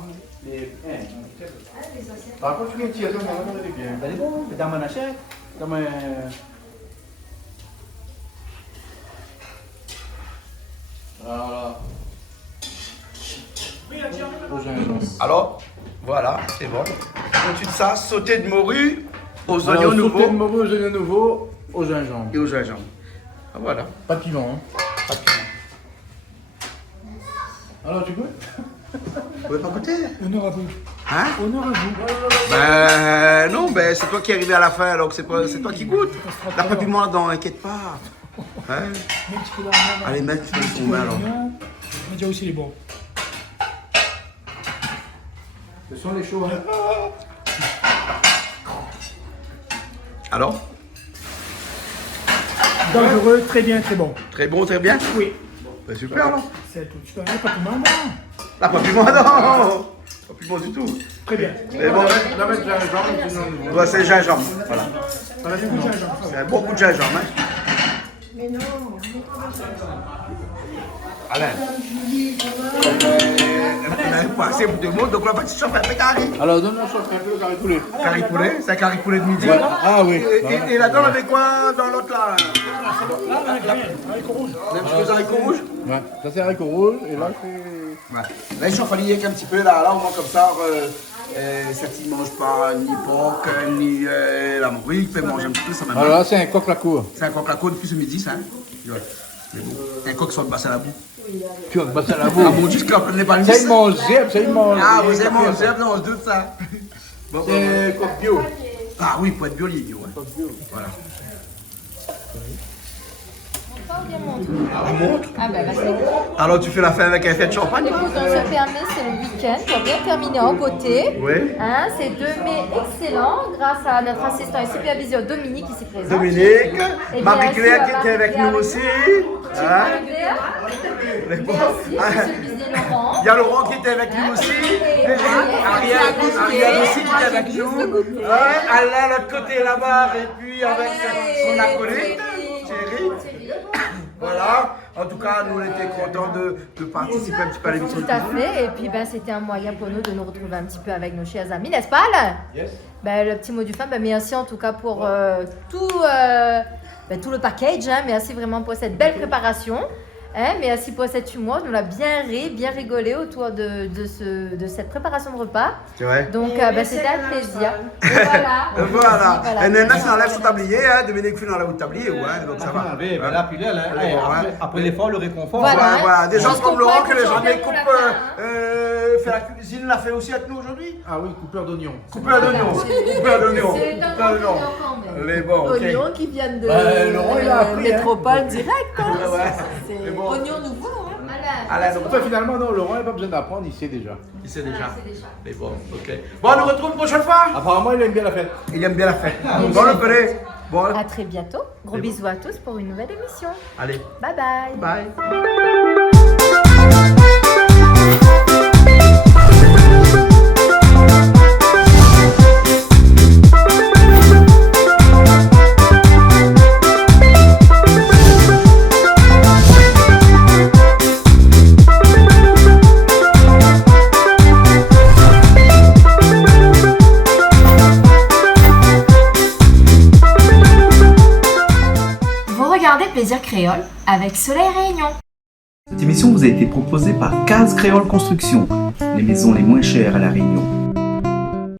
Par contre, tu tires, on est bien. Elle est bon, dans mon assiette. Dans mon... Alors, voilà, c'est bon. Ensuite, ça, sauté de morue aux Alors, oignons sauté de nouveaux morue aux oignons nouveaux, au gingembre. et au gingembre. Ah, voilà. Pas de piment, hein. Pas de piment. Alors, tu goûtes? Vous pouvez pas goûter? Honneur à vous. Hein? Honneur à vous. Ben non, ben c'est toi qui es arrivé à la fin, alors c'est toi qui goûte. T'as pas piment dedans, inquiète pas. Hein? Allez, mets un petit peu sur main alors. On dit aussi les bons. Ce sont les chauds. Hein. Alors? Dangereux, très bien, très bon. Très bon, très bien? Oui. Ben super alors. C'est tout. Tu connais pas comment non. Là, pas piment, non! Pas piment du tout. Très bien. Mais bon, Là, mettre gingembre, oignons nouveaux. ouais, c'est le gingembre. Voilà. Voilà, c'est du gingembre. C'est un bon coup de gingembre. Hein? Mais non. Alain. On n'avait pas assez de mots, donc on va pas chauffer un peu carré. Alors, donne-moi un peu le carré poulet. Carré poulet, c'est un carré poulet de midi. Ah oui. Et là-dedans, on avait quoi dans l'autre là? Là, haricot rouge. Même chose haricots rouges? Ouais, ça c'est haricot rouge, et là c'est... Ouais. Là, il chauffe à l'IEC un petit peu, là on mange comme ça. Celle-ci ne mange pas ni porc, ni la morue, il peut manger un petit peu, ça même. Alors là, c'est un coq la cour. C'est un coq à côte depuis ce midi, ça. Hein? Ouais. Mais bon, un coq sur le bassin à la boue. Tu vas te passer à la Ah boue. bon, juste qu'on n'est pas le Ça, il mange zèbre, ça, il mange... Ah, vous aimez manger, non, je doute ça. Bon, C'est un coq bio. Ah oui, pour être bio, il est bio. Ouais. Voilà. La montre. Ah ben, vas-y. Alors, tu fais la fin avec un fait de champagne? Écoute, on se permet, c'est le week-end, pour bien terminer en beauté. Oui. Hein, c'est 2 mai excellent, grâce à notre assistant et superviseur Dominique ici présent. Dominique, Et Marie-Claire bien qui était sûr, avec nous Marie-Claire aussi. Hein? Marie-Claire. Les bons. Merci, monsieur le business Laurent. Il y a Laurent qui était avec nous aussi. Ariane aussi qui était avec nous. Alain, l'autre côté là-bas, et puis avec son acolyte, Thierry. Voilà. En tout cas, nous, on était contents de participer un petit peu à l'émission. Tout à fait, et puis ben, c'était un moyen pour nous de nous retrouver un petit peu avec nos chers amis, n'est-ce pas Alain? Yes. Ben, le petit mot du fin, ben, merci en tout cas pour tout le package, hein. Merci vraiment pour cette belle préparation. Hein, mais assis pour cet humour, on a bien ri, bien rigolé autour de cette préparation de repas. C'est vrai. Donc, c'était un plaisir. Et voilà. Voilà. Voilà. Et Nena, c'est enlève son tablier, hein. Dominique Fune enlève le tablier, ouais. Donc ça va. Puis là, après l'effort, le réconfort. Voilà. Voilà. Des gens Je comme Laurent, comprends que les qu'on gens change découpent, pour la fait la cuisine, l'a fait aussi avec nous aujourd'hui. Ah oui, coupeur d'oignons. Coupeur d'oignon. Coupeur d'oignon. C'est un Coupeur d'oignon. quand même. Les bons, ok. Oignons qui viennent de Laurent, il a appris, hein. métropole direct. Hein. Ouais. C'est Mais bon. oignons nouveaux. Hein. Voilà. Allez, donc, Enfin, finalement, non, Laurent n'a pas besoin d'apprendre, il sait déjà. il sait déjà. C'est déjà. Mais bon, ok. Bon, on nous retrouve une prochaine fois. Apparemment, il aime bien la fête. Il aime bien la fête. Bon, on le connaît. Bon, À très bientôt. Gros bisous à tous pour une nouvelle émission. allez. Bye bye. Bye. Vous regardez Plaisir Créole avec Soleil Réunion. Cette émission vous a été proposée par Case Créole Construction, les maisons les moins chères à La Réunion.